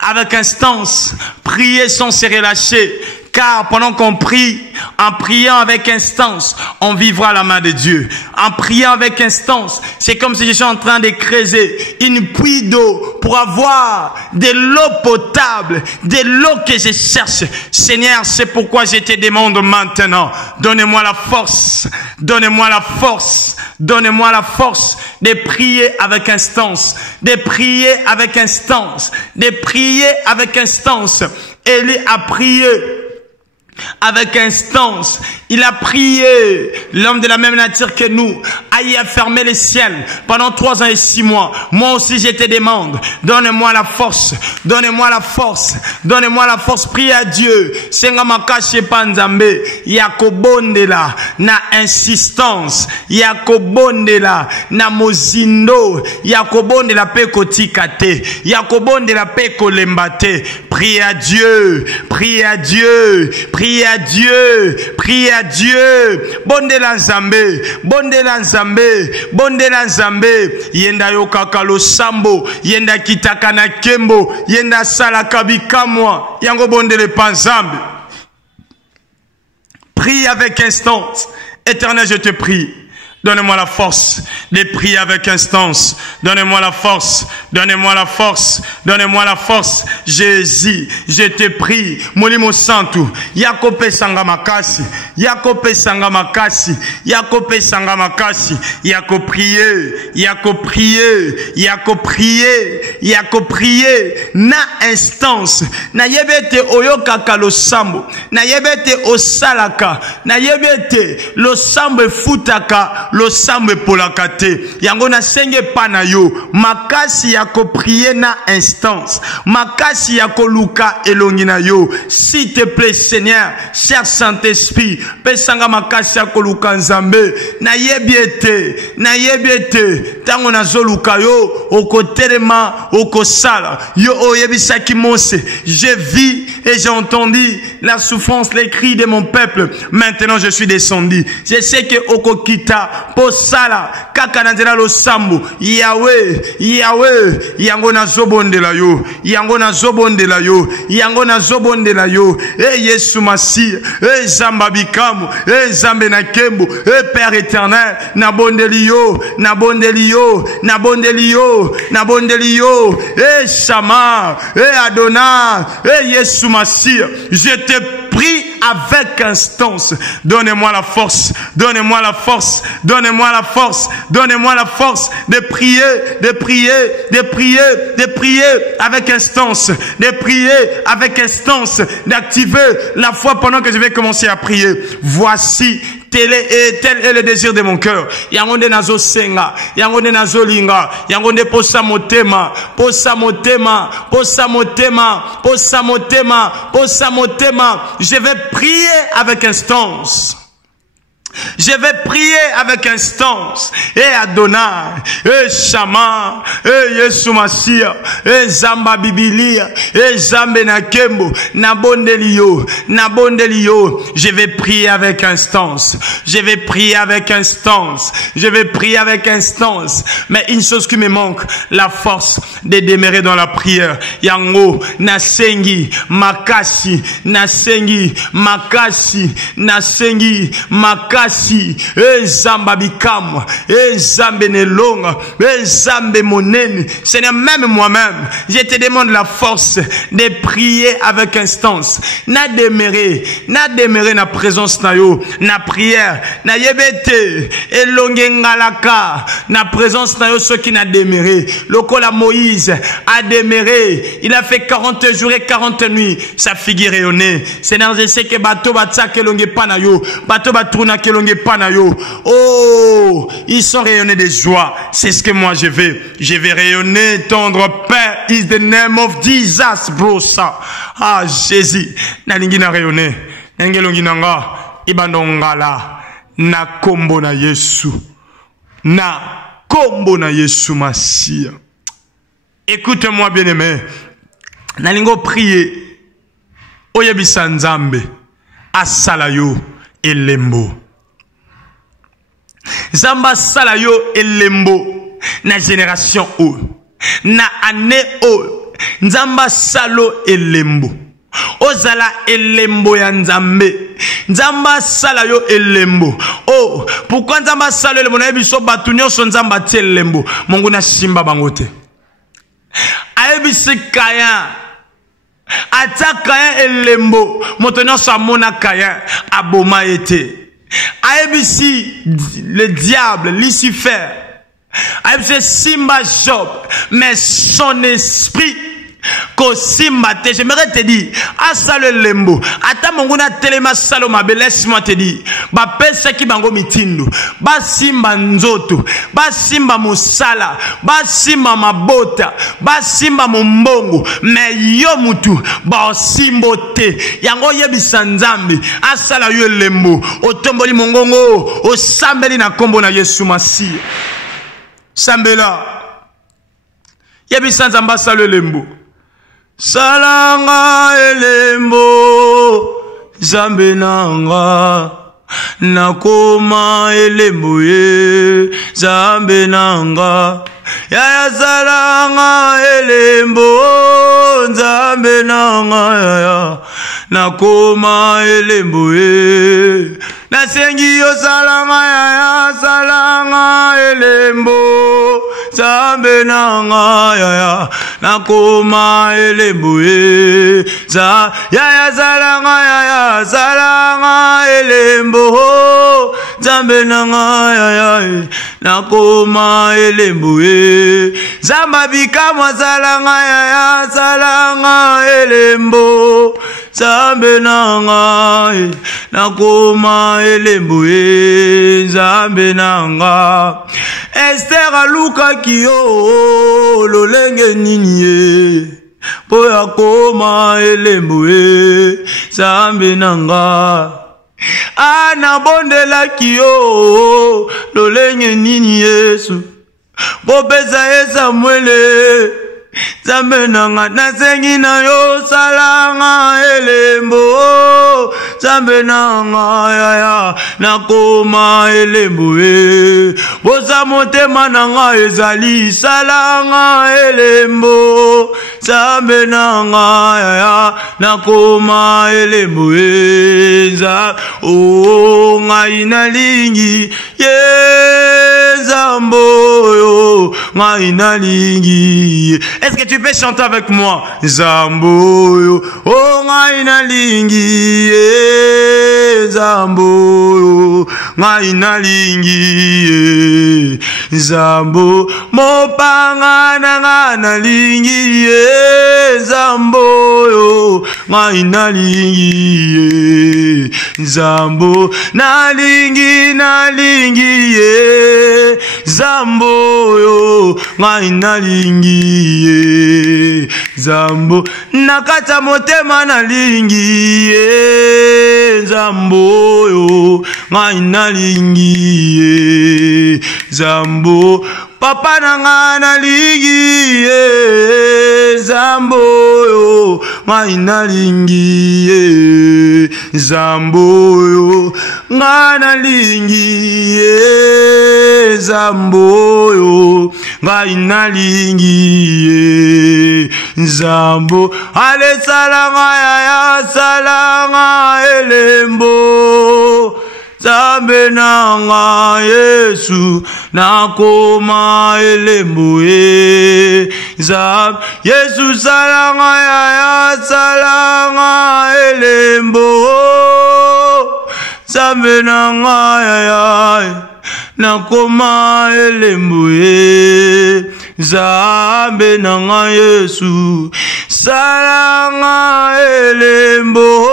avec instance. Prier sans se relâcher. Car pendant qu'on prie, en priant avec instance, on vivra la main de Dieu. En priant avec instance, c'est comme si je suis en train de creuser une puits d'eau pour avoir de l'eau potable, de l'eau que je cherche. Seigneur, c'est pourquoi je te demande maintenant, donnez-moi la force, donnez-moi la force, donnez-moi la force de prier avec instance, de prier avec instance, de prier avec instance. Élie a prié avec instance, il a prié, l'homme de la même nature que nous, a y fermé les ciels pendant 3 ans et 6 mois. Moi aussi, je te demande, donne-moi la force, donne-moi la force, donne-moi la force. Prie à Dieu. Senga makache panzambe, yakobondela na insistance, yakobondela na mozindo, yakobondela pe kotikate, yakobondela pe kolembate. Prie à Dieu, prie à Dieu, prie à Dieu, prie à Dieu. Bondela nzambe, bondela nzambe, bondela nzambe. Yenda yokaka lo sambo, yenda kitaka na kembo, yenda sala kabikamwa, yango bondele panzambe. Prie avec instance. Éternel, je te prie. Donne-moi la force de prier avec instance. Donnez-moi la force. Donnez-moi la force. Donnez-moi la force. Jésus, je te prie. Molimo santu. Yakope sanga makasi. Yakope sanga makasi. Yakope sanga makasi. Yako prier. Yako prier. Yako prier. Yako prier. Na instance. Na yebete oyokaka lo sambo. Na yebete osalaka. Na yebete lo sambo futaka. Lo sambe polakate yango na senge pana yo makasi ya ko prier na instance makasi ya ko luka elongi na yo. S'il te plaît Seigneur, cher Saint-Esprit, pesanga makasi ya ko luka nzambe na yebiete tango na zoluka yo okotelema okosala yo oyebisaki Mose. Je vis et j'ai entendu la souffrance, les cris de mon peuple. Maintenant je suis descendu. Je sais que okokita posala kaka na nzela lo sambu. Yahweh, Yahweh, yango na zobondela yo, yango na zobondela yo, yango na zobondela yo. Yesu Masi, Zamba bikamu, Zambe na kembo, Père éternel, na bondeli yo, na bondeli yo, na bondeli yo, na bondeli yo. Shama, Adonai, Yesu Masi, je te prie avec instance. Donnez-moi la force, donnez-moi la force, donnez-moi la force, donnez-moi la force de prier, de prier, de prier, de prier avec instance, de prier avec instance, d'activer la foi pendant que je vais commencer à prier. Voici tel est le désir de mon cœur. Yangonde nazo senga, yangonde nazo linga, yangonde posa motema, posa motema, posa motema, posa motema, posa motema. Je vais prier avec instance. Je vais prier avec instance. Adonai, Shama, Yesu Masia, Zamba Bibilia, Zambe Nakembo, Nabondelio, Nabondelio. Je vais prier avec instance. Je vais prier avec instance. Je vais prier avec instance. Mais une chose qui me manque, la force de demeurer dans la prière. Yango, Nasengi, Makasi, Nasengi, Makasi, Nasengi, Makasi. Zamba bikam, Zambe nelonga, Zambe monene. Seigneur, même moi-même, je te demande la force de prier avec instance. Na demeurer na présence na yo, na prière, na yebete, elonge ngalaka, na présence na yo ceux qui n'a demeuré. Lokola Moïse a demeuré, il a fait 40 jours et 40 nuits, sa figure rayonnait. Seigneur, je sais que bateau batsa kelonge pana yo, bateau batruna kelonge pana yo. Oh, ils sont rayonnés de joie. C'est ce que moi je vais. Je vais rayonner, tendre Père, is the name of Jesus, brosa. Ah, Jésus. Nalingi na rayonner. Nangelongi nanga, ibandongala. Na kombo na Yesu. Na kombo na Yesu Masia. Écoute-moi, bien-aimé. Nalingo prier. Oyebisa nzambe. Asala yo elembo. Zamba sala yo elembo na génération o na année o nzamba salo elembo ozala elembo ya nzambe nzamba sala yo elembo. Oh, pourquoi nzamba salo elembo na biso batu nyonso nzamba tie elembo mongo na simba bango te ayebisi kaya ata kaya elembo moto nyonso amona kaya aboma ete. ABC, le diable, Lucifer, ABC Simba Job, mais son esprit Kosimba te, j'aimerais te dire, asalo lembo, ata monguna telema salo mabe, laisse-moi te dire, ba pesa ki bango mitindo, ba simba nzoto, ba simba mosala, ba simba mabota, ba simba mombongo, me yo mutu, ba simbo te, yango yebisa nzambe, asala yo lembo, otomboli mongongo, osambeli na kombo na Yesu Masiya. Sambela, yebisa nzamba asala lembo. Salanga elembo zambe nanga nakoma elembo ye zambe nanga ya salanga elembo zambe nanga ya nakoma elembo ye nasengi yo salanga ya salanga elembo zambe nanga ya nakoma elembo ye za ya salanga ya salanga elembo zambe nanga ya nakoma elembo ye zamba bikamwa salanga ya salanga elembo zambe nanga nakoma elembo ye zambe nanga Esther aluka kiyo lolenge nini ye po yakoma elembo ye zambe nanga anabondela kiyo lolenge nini Yesu po pesa ye Samuele zambe nanga nasengi na yo salanga elembo zambe nanga ya nakoma elembo ye boza motema nanga ezali salanga elembo zambe nanga ya nakoma elembo ye za o ngai nalingi ye zambo yo ngai nalingi. Est-ce que tu peux chanter avec moi? Zambo, oh ngaina lingi, zambo, ngaina lingi, zambo, mopanga na lingi, zambo, ngaina lingi, zambo, na lingi, zambo, ngaina lingi. Zambo nakata motema na lingi zambo yo ngai na lingi zambo papa nanga na lingi zambo yo ngai na lingi zambo yo ngai na lingi zambo yo ngai na lingi zambo ale salanga ya salanga elembo zambe nanga Yesu nakoma elembo ye zam Yesu salanga ya salanga elembo zambe nanga ya nakoma elembo ye zambe nanga Yesu salanga elembo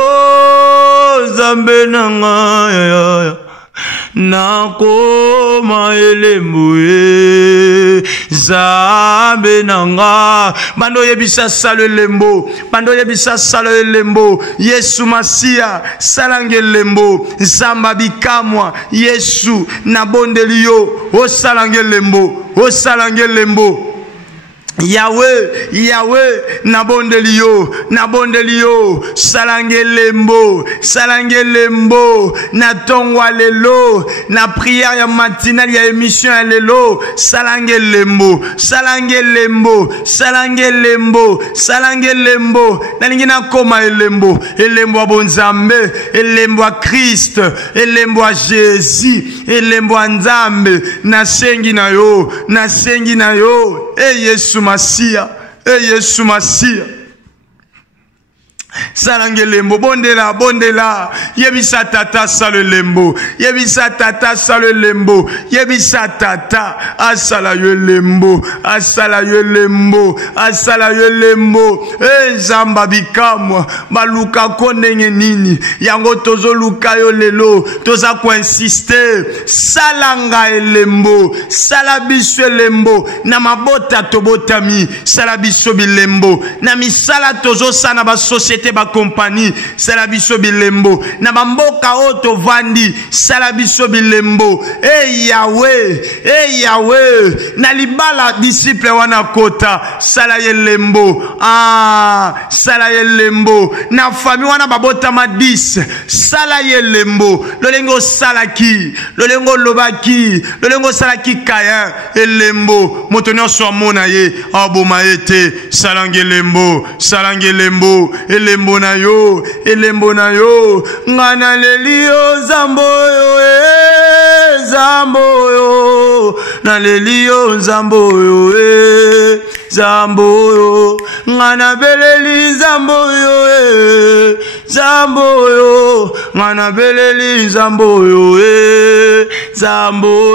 zambe nanga ya nakoma elembo ye zambe nanga bando yebisa salo elembo bando yebisa salo elembo Yesu Masiya salange elembo zamba bikamwa Yesu na bondeli yo o salange elembo o salange elembo Yahweh, Yahweh, nabondelio, salange lembo, na tongwa lelo, na prière ya matinale ya émission ya lelo, salange lembo, nalingi na koma elembo a bonzambe, elembo a Christ, elembo a Jésus, elembo a Nzambe, na sengi na yo, Yesu Masiya, Yesu Masiya. Salange lembo, bondela, bondela. Yebisa tata sale lembo. Yebisa tata sale lembo. Yebisa tata asala yo lembo. Asala yo lembo. Asala yo lembo. Zamba bikamwa. Maluka konenge nini. Yango tozo luka yo lelo. Toza ko insister. Salanga lembo. Salabiso lembo. Na mabota tobotami. Salabiso bilembo. Na misala tozo sana ba société ba compagnie salabiso bilembo na bamboka oto vandi salabiso bilembo Yahweh na libala disciple wana kota sala ye lembo sala ye lembo na famille wana babota ma 10 sala ye lembo lolengo salaki lolengo lobaki lolengo salaki kaya elembo moto nyonso amona ye aboma ete salange lembo elembo na yo ngana lelio zambo yo na lelio zambo yo ngana beleli zambo yo ngana beleli zambo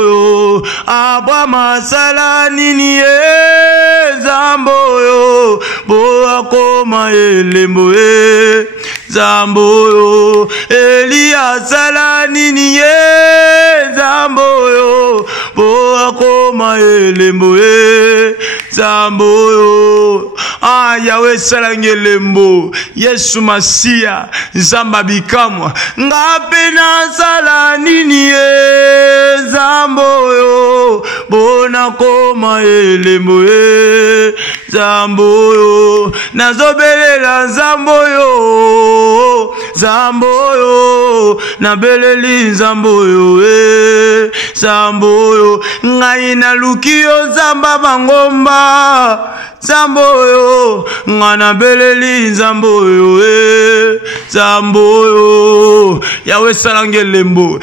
yo abwa masala nini zambo yo bo akoma elembo zambo yo Elia sala nini zambo yo bo akoma elembo zambo yo Yahweh salange lembo Yesu Masia zamba bikamwa ngape na sala nini zambo yo bona koma elembo zambo yo nazobelela zambo yo na beleli zambo yo ngai na lukio zamba bangomba zambo yo ngana beleli zambo yo Yahweh salange lembo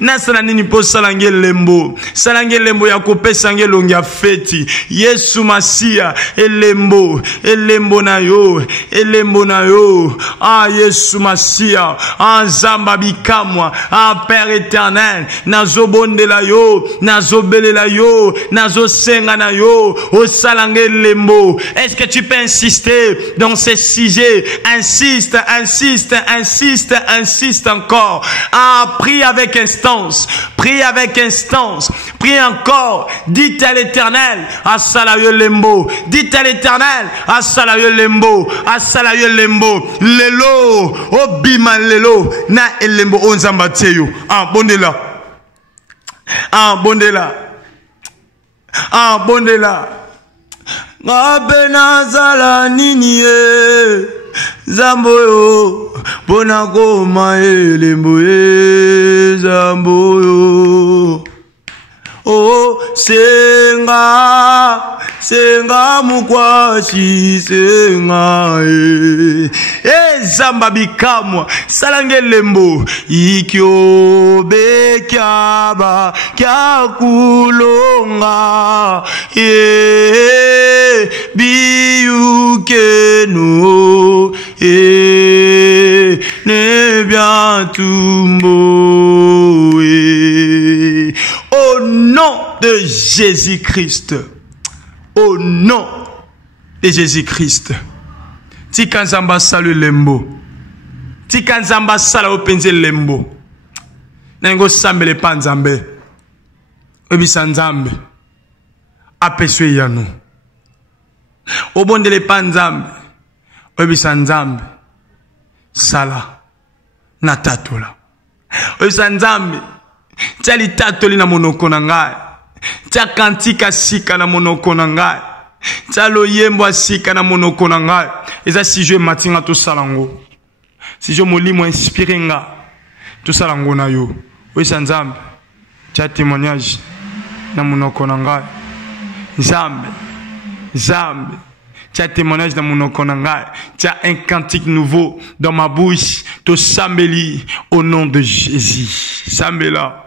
na sala nini po salange lembo ya kopesa ngelongi ya feti Yesu Masia elembo na yo Yesu Masia zamba bikamwa Père éternel nazobondela yo nazobelela yo nazosenga na yo o salange lembo. Est-ce que tu peux insister dans ces sujets? Insiste encore. Prie avec instance, prie encore. Dites à l'Éternel asalayo lembo, dites à l'Éternel asalayo lembo, lelo obima lelo na elembo onzamba teyo bondela ngabe nazala nini zambo yo bona koma elembo zambo yo senga mukwashi senga zamba bikamwa salange lembo ikyo bekyaba kya kulonga biyukeno ne biantumbo au nom de Jésus-Christ. Au nom de Jésus-Christ. Tika nzamba salu lembo. Tika nzamba sala openze lembo. Nengo sambele pa nzambe. Obisa nzambe. Apeswe yano. Obondele pa nzambe. Obisa nzambe. Sala. Natatola. Obisa nzambe. Tali tatoli na monoko na ngai. Tia kantika sika na monoko na ngai. Tia loyembo sika na monoko na ngai. Eza si je matinga to salango. Si je molimo inspiré nga to salango na yo. Oisa nzambe. Tia témoignage na monoko na ngai. Nzambe. Tu as témoignage dans mon okonangai. Tu as un cantique nouveau dans ma bouche. To sambeli au nom de Jésus. Sambela.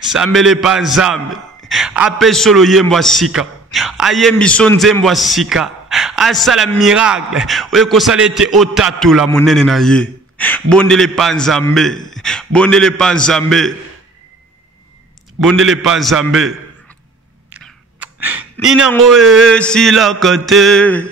Sambele pa nzambe. apeso loyembo asika ayembi so nzembo asika asala miracle oyo kosala ete otatula monene na ye. Bondele pa Nzambe, bondele pa Nzambe, bondele pa Nzambe. Ninango esila kate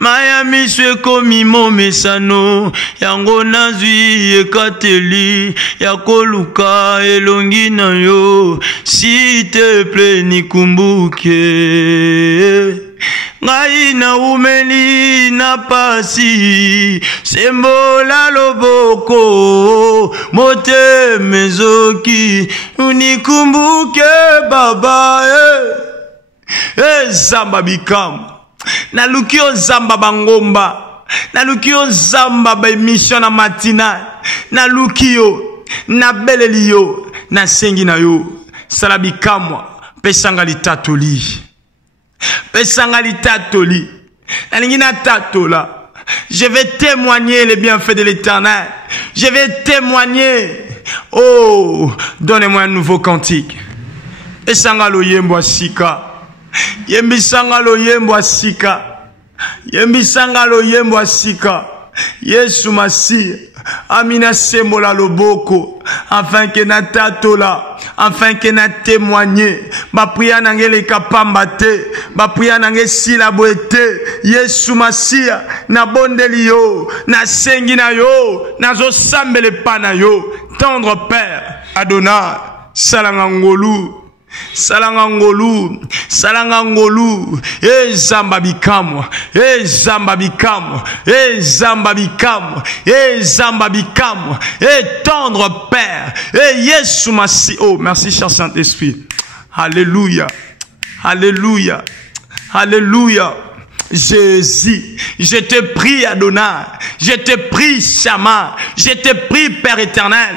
maya miswe komi momesano yango nazwi ekateli ya koluka elongi na yo, s'il te plaît nikumbuke ngai na umeli na pasi sembola loboko mote mezoki unikumbuke baba Zamba bikam na lukio zamba bangomba na lukio zamba ba emission na matina na lukio na belelio na sengi na yo sala bikamwa pesanga litatoli pesanga litatoli na lingina tatola. Je vais témoigner les bienfaits de l'Éternel. Je vais témoigner. Oh, donnez-moi un nouveau cantique. Pesanga lo yembo asika. Yembi sangalo yembo asika. Yembi sangalo yembo asika. Yesu Masi. Amina sembola loboko. Afin que na tatola. Afin que na témoigné. Ma prière n'angele kapambate. Ma prière n'angele silaboete. Yesu Masi. Na bondeli yo. Na sengi na yo. Na zo sambele pana yo. Tendre Père. Adonai. Salangangolu. Salangangolu, salangangolu, zamba bikamo, zamba bikamo, zamba bikamo, zamba bikamo, tendre Père, Yesu Masi. Oh, merci cher Saint-Esprit. Alléluia, alléluia, alléluia. Jésus, je te prie Adonai, je te prie Shama, je te prie Père éternel,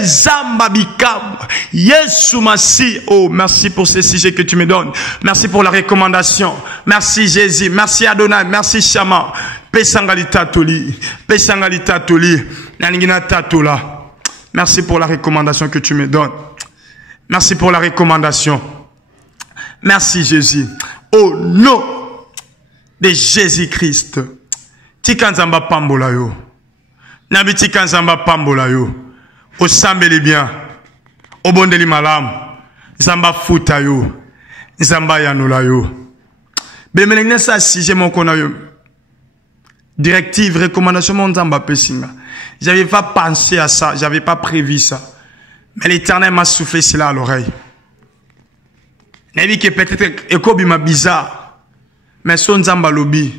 Zambabikam, Yesu Masi. Oh, merci pour ce sujet que tu me donnes, merci pour la recommandation, merci Jésus, merci Adonai, merci Shama, Pesangalita Toli, Pesangalita Toli, Naningina Tatola. Merci pour la recommandation que tu me donnes, merci pour la recommandation, merci Jésus, au nom de Jésus-Christ. Tika nzamba pambola yo. Nabi tika nzamba pambola yo. Osambeli bien. Obondeli malam. Nzamba futa yo. Nzamba yanula yo. Bemeleng nesa si mon kona yo. Directive, recommandation mon nzamba pesinga. J'avais pas pensé à ça. J'avais pas prévu ça. Mais l'Éternel m'a soufflé cela à l'oreille. Nabi que peut-être ekobi ma bizarre. Mais son nzamba lobi,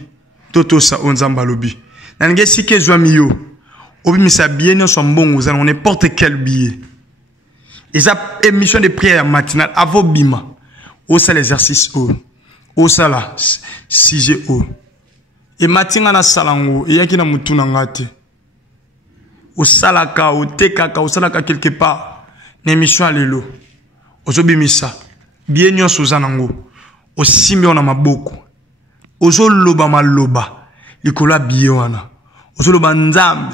toto sa on nzamba lobi. Nange si ke zwami yo, obi misa bien no son bon aux on n'importe quel billet. Et ça émission de prière matinale avant bima. Au ça l'exercice au ça là si j'ai au. Et matinga na salango, et yaki na mutu na ngate. Au salaka, au tekaka, au salaka quelque part. N'émission à l'élo. Au zobimisa. Bien nyo suzanango. Au simio na maboko. Ozo loba maloba likola biwana ozo loba nzambe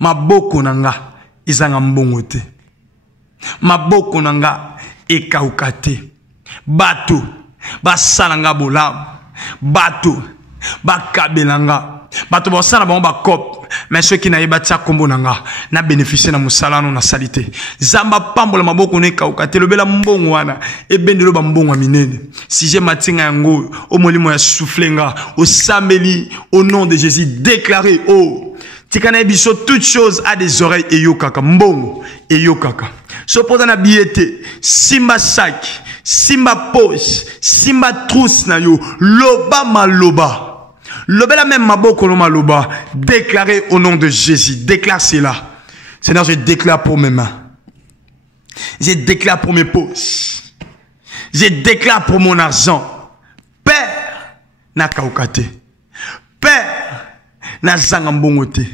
maboko nanga izanga mbongo te maboko nanga ekauka te bato basalanga bolamu bato bakabelanga bato basala bango bakop mais ceux qui n'ayeba tia kombo nanga na bénéficier na musalano na salite zamba pambola maboko ne kauka te lobela mbongo wana ebendelo ba mbongo minene si j'ai matinga yango o molimo ya soufflenga au sameli au nom de Jésus déclaré oh tikana biso toute chose a des oreilles et yokaka mbongo et yokaka so poza na biete simba sac simba poche simba trousse na yo loba maloba Lobela même maboko no maloba, déclaré au nom de Jésus. Déclare cela. Seigneur, je déclare pour mes mains. Je déclare pour mes poches. Je déclare pour mon argent. Père, na kaukate. Père, na zangambongote.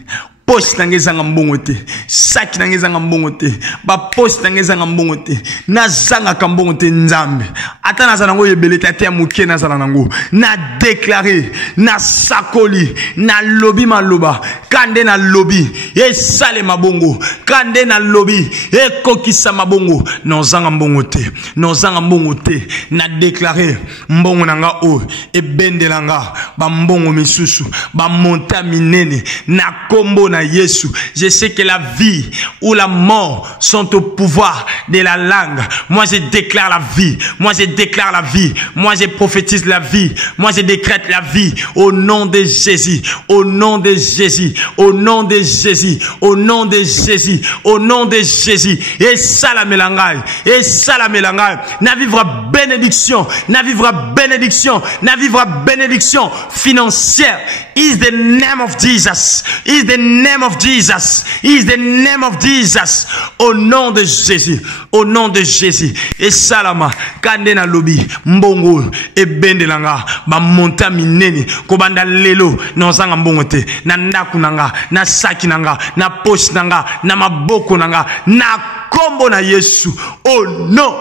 poche nangezanga mbongo te, saki nangezanga mbongo te, ba poche nangezanga mbongo te, nazanga kambongo te nzambe. Ata nazanango yebele tate ya mukie nazanango. Na déclaré, na sakoli, na lobi maloba, kande na lobi, e sale mabongo, kande na lobi, e kokisa mabongo, nozanga mbongo te, nozanga mbongo te, na déclaré, mbongo nanga o, e bendelanga, ba mbongo misusu, ba monta minene, na kombo na Yesu. Je sais que la vie ou la mort sont au pouvoir de la langue. Moi je déclare la vie, moi je déclare la vie, moi je prophétise la vie, moi je décrète la vie au nom de Jésus, au nom de Jésus, au nom de Jésus, au nom de Jésus, au nom de Jésus. Et ça la mélangaille, et ça la mélangaille, na vivra bénédiction, na vivra bénédiction, na vivra bénédiction financière. Is the name of Jesus, is the name of Jesus, is the name of Jesus. Au nom de Jésus, au nom de Jésus. Et salama, kande na lobi, mbongo, e bendelanga, ba monta minene, kobanda lelo, na zanga mbongo te, na ndaku nanga, na saki nanga, na poche nanga, na maboko nanga, na kombo na Yesu. Au nom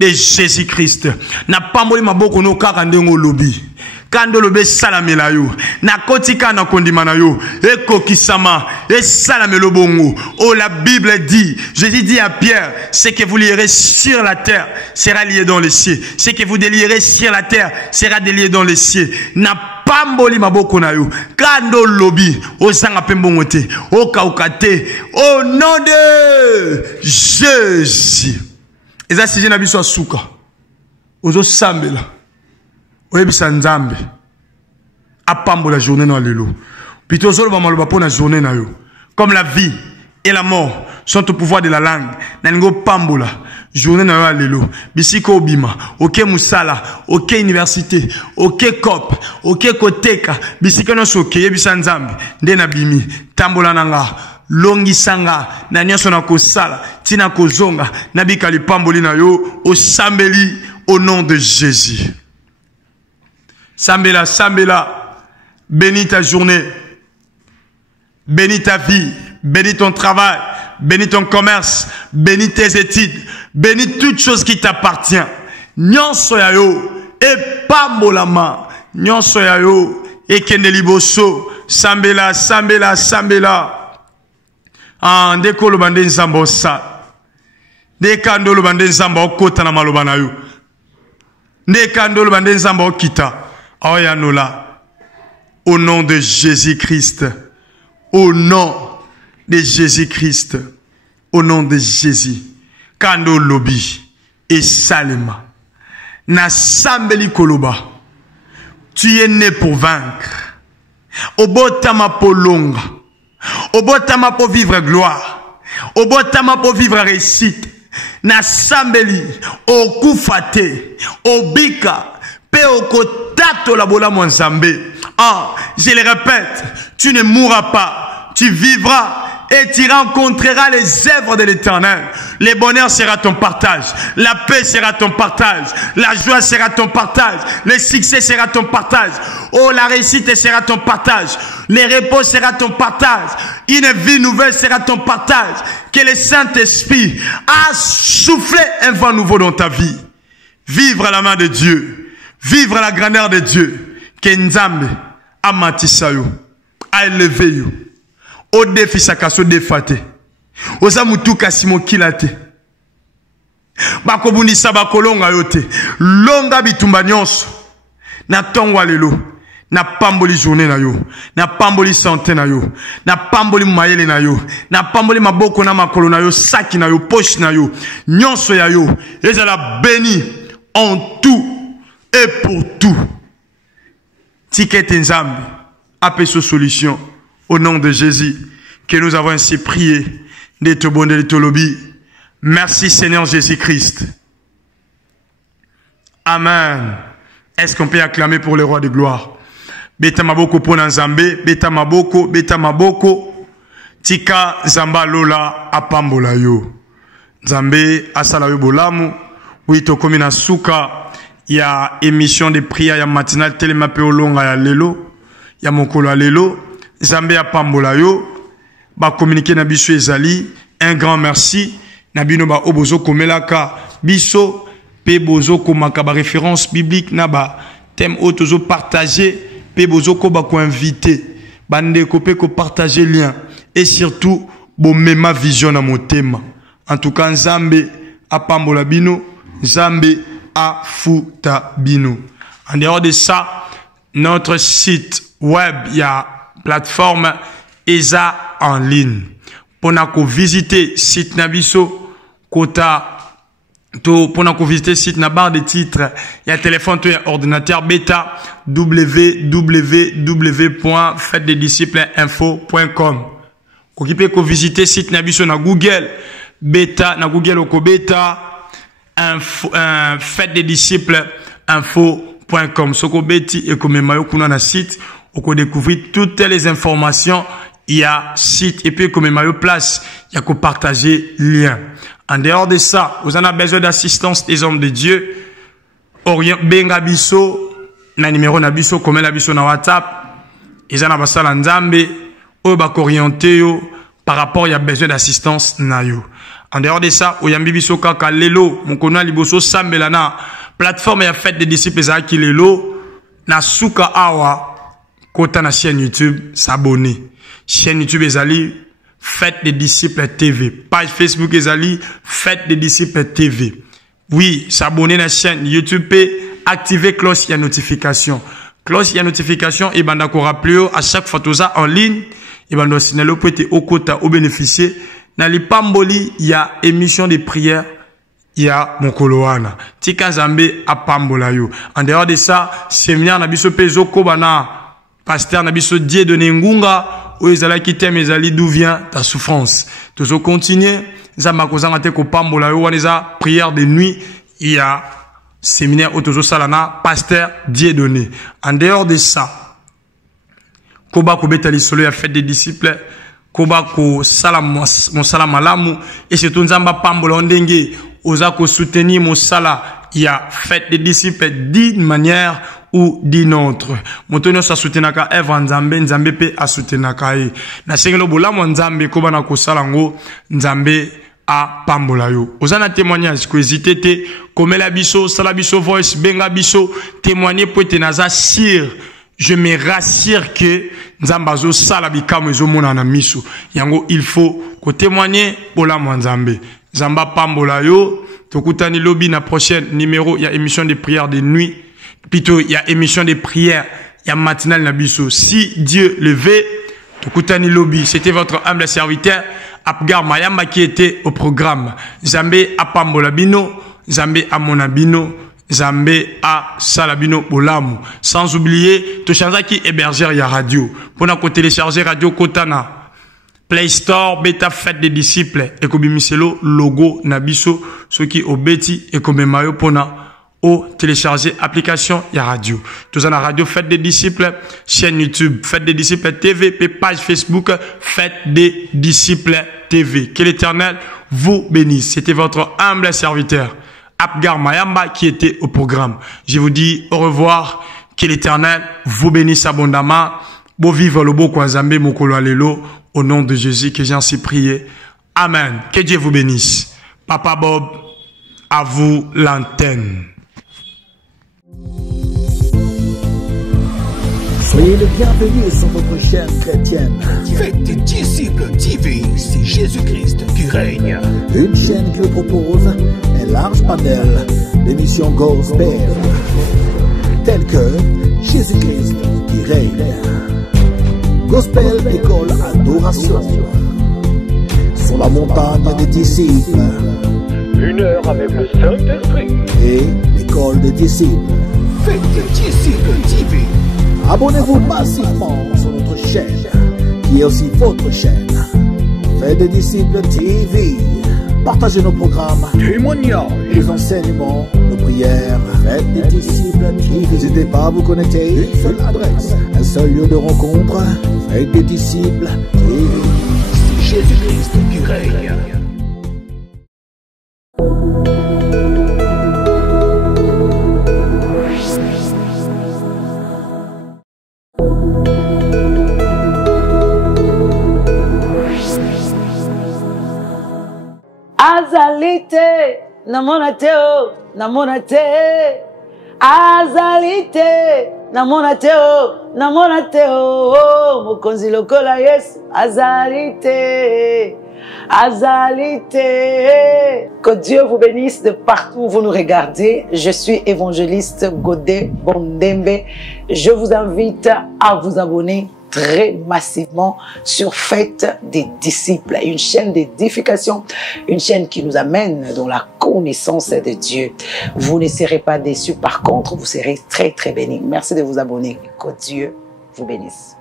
de Jésus-Christ. Na pamboli maboko no kaka ndengo lobi. Kando lobe salamela yo. Na kotika na kondima na yo. Eko kisama. E salamelo bongo. Oh, la Bible dit, Jésus dit à Pierre, ce que vous lierez sur la terre sera lié dans les cieux. Ce que vous délierez sur la terre sera délié dans les cieux. Na pamboli maboko na yo. Kando lobi. O sanga pembongo te. O kaukate. Au nom de Jésus. Et ça, si je n'habite pas souka. Ozo sambela. Oyebisa nzambe apambola journée na lelo plutôt zolo maloba pona journée na yo comme la vie et la mort sont au pouvoir de la langue na lingo pambola journée na yo lelo bisiko obima oke musala oke université oke cop oke koteka bisiko no soke yebisa nzambe nde na bimi tambola nanga longisanga na nyonso na kosala tina kozonga na bikali pamboli na yo osambeli au nom de Jésus. Sambela, Sambela, bénis ta journée, bénis ta vie, bénis ton travail, bénis ton commerce, bénis tes études, bénis toute chose qui t'appartient. Nyonso ya yo, e pambolama, nyonso ya yo, e kendeliboso, Sambela, Sambela, Sambela. Ah, ndeko lo bande nzambo sa. Ndekando lo bande nzambo okota na maloba na yo. Ndekando lo bande nzambo okita. Au nom de Jésus-Christ, au nom de Jésus-Christ, au nom de Jésus, Kando Lobi et Salema, na sambeli koloba, tu es né pour vaincre, obotama pour longa, obotama pour vivre gloire, obotama pour vivre réussite, na sambeli, okufate, obika, ah, je le répète, tu ne mourras pas, tu vivras et tu rencontreras les œuvres de l'Éternel. Le bonheur sera ton partage, la paix sera ton partage, la joie sera ton partage, le succès sera ton partage, oh, la réussite sera ton partage, le repos sera ton partage, une vie nouvelle sera ton partage. Que le Saint-Esprit a soufflé un vent nouveau dans ta vie. Vivre à la main de Dieu. Vivre à la grandeur de Dieu. Que Nzambe a matissa yo, a élevé yo. O défi sakaso defate. Oza mutuka simo kilate. Bakobunisa bakolonga yote. Longa bitumba nyonso. Na tongwa lelo. Na pamboli journée na yo. Na pamboli santé na yo. Na pamboli mayele na yo. Na pamboli maboko na makolo na yo. Saki na yo. Poche na yo. Nyonso ya yo. Ezala béni en tout. Et pour tout, Ticket Nzambi, appelle solution au nom de Jésus que nous avons ainsi prié de te bon de te lobby. Merci Seigneur Jésus-Christ. Amen. Est-ce qu'on peut acclamer pour le roi de gloire? Beta maboko pona Nzambe, beta maboko, tika Zamba lola apambola yo. Nzambe asala yo bolamu, wito komina suka. Il y a émission de prière, il y a matinale, télémapé au long, il y a lelo, il y a mokolo à lelo, Zambé à pambola yo, ba communiquer na biso ezali. Un grand merci. Na bino ba obozo komelaka biso pe bozo komaka ba référence biblique na ba thème otozo partager pe bozo ko ba ko inviter bande ko pe ko partager lien et surtout bo mema vision na motema. En tout cas Nzambe apambola bino, Nzambe afuta bino. En dehors de ça, notre site web, il y a plateforme ESA en ligne. Pour visiter site Nabiso, Kota, pour visiter site na barre de titres, il y a téléphone, il y a ordinateur bêta www.faitedesdisciplesinfo.com. Occupez que visiter site Nabiso na Google bêta na Google oko bêta info faites des disciples info.com. Soko beti et comme mayo kuna na site oko découvrir toutes les informations. Il y a site et puis comme mayo place il y a qu'à partager lien. En dehors de ça, vous en avez besoin d'assistance des hommes de Dieu. Orient benga biso na numéro na biso comme la biso na WhatsApp. Ils en ont basala nzambe ou ba orienté yo par rapport il y a besoin d'assistance na yo. En dehors de ça, oyambi biso kaka lelo mokona liboso sambela na plateforme ya fête des disciples ezaki lelo na suka awa kota na chaîne YouTube s'abonner. Chaîne YouTube ezali Fête des disciples TV. Page Facebook ezali Fête des disciples TV. Oui, s'abonner à la chaîne YouTube et activer cloche ya notification. Cloche ya notification et banda ko rappeler à chaque fois tout ça en ligne et banda sinelo peut être au quota au bénéficier. Dans les pamboli, il y a émission de prière, il y a mon koloana. Tika Zambe a pambola yo. En dehors de ça, séminaire nabiso pezo kobana, pasteur nabiso die de Ngunga, ou ezala qui t'aime ezali d'où vient ta souffrance. Toujours continuer, zamba kozanga te ko pambola yo, waneza prière de nuit, il y a séminaire otozo salana, pasteur die donné. En dehors de ça, koba kobeta lisolo ya fête des disciples, koba ko salam mosala malamu et surtout nzamba pambola ndenge oza ko soutenir mosala ya fête des disciples d'une manière ou d'une autre. Motono sa soutenaka Eva nzambe nzambe pe a soutenaka e na sengelo bolamo nzambe koba na ko sala ngo nzambe a pambola yo. Ozana témoignage ko hésiter te komela biso sala biso voice benga biso témoigner pour te naza sir. Je me rassure que Nzambazo salabikamo ezomona na miso. Yango il faut ko témoigner pour la Nzambe. Nzamba pambola yo, tokutani lobby na prochaine numéro, il y a émission de prière de nuit. Plutôt il y a émission de prière, il y a matinale na biso. Si Dieu le veut, tokutani lobby. C'était votre humble serviteur Apgar Mayamba qui était au programme. Nzambe apambola bino, Nzambe amona bino. Zambé a Salabino Bolamu. Sans oublier, tout chanza qui hébergeur ya radio. Pour nous télécharger radio Kotana. Play Store, bêta fête des disciples. Et comme miselo logo nabiso, ceux qui obéti et comme mayo pona au télécharger application ya radio. Tout en radio fête des disciples, chaîne YouTube fête des disciples TV, page Facebook fête des disciples TV. Que l'Éternel vous bénisse. C'était votre humble serviteur Apgar Mayamba qui était au programme. Je vous dis au revoir. Que l'Éternel vous bénisse abondamment. Beau vivre le beau Kwanzambe Mokolo Alelo. Au nom de Jésus que j'ai ainsi prié. Amen. Que Dieu vous bénisse. Papa Bob, à vous l'antenne. Soyez le bienvenu sur votre chaîne chrétienne. Faites des disciples TV, c'est Jésus-Christ qui règne. Une chaîne qui vous propose un large panel d'émissions gospel, telles que Jésus-Christ qui règne, Gospel École Adoration, Sur la montagne des disciples, 1 heure avec le Saint-Esprit. et l'École des disciples. Faites des disciples TV. Abonnez-vous massivement sur notre chaîne, qui est aussi votre chaîne. Faites des disciples TV. Partagez nos programmes, Témoignages. les enseignements, nos prières. Faites des disciples TV. N'hésitez pas à vous connecter. Une seule adresse, un seul lieu de rencontre. Faites des disciples TV. C'est Jésus-Christ qui règne. Azalite, namonateo, namonate. Azalite, namonateo, namonateo. Mokonzi lokola Yesu, azalite. Azalite. Que Dieu vous bénisse de partout où vous nous regardez. Je suis évangéliste Godé Bondembe. Je vous invite à vous abonner très massivement sur Fête des disciples, une chaîne d'édification, une chaîne qui nous amène dans la connaissance de Dieu. Vous ne serez pas déçus, par contre, vous serez très bénis. Merci de vous abonner. Que Dieu vous bénisse.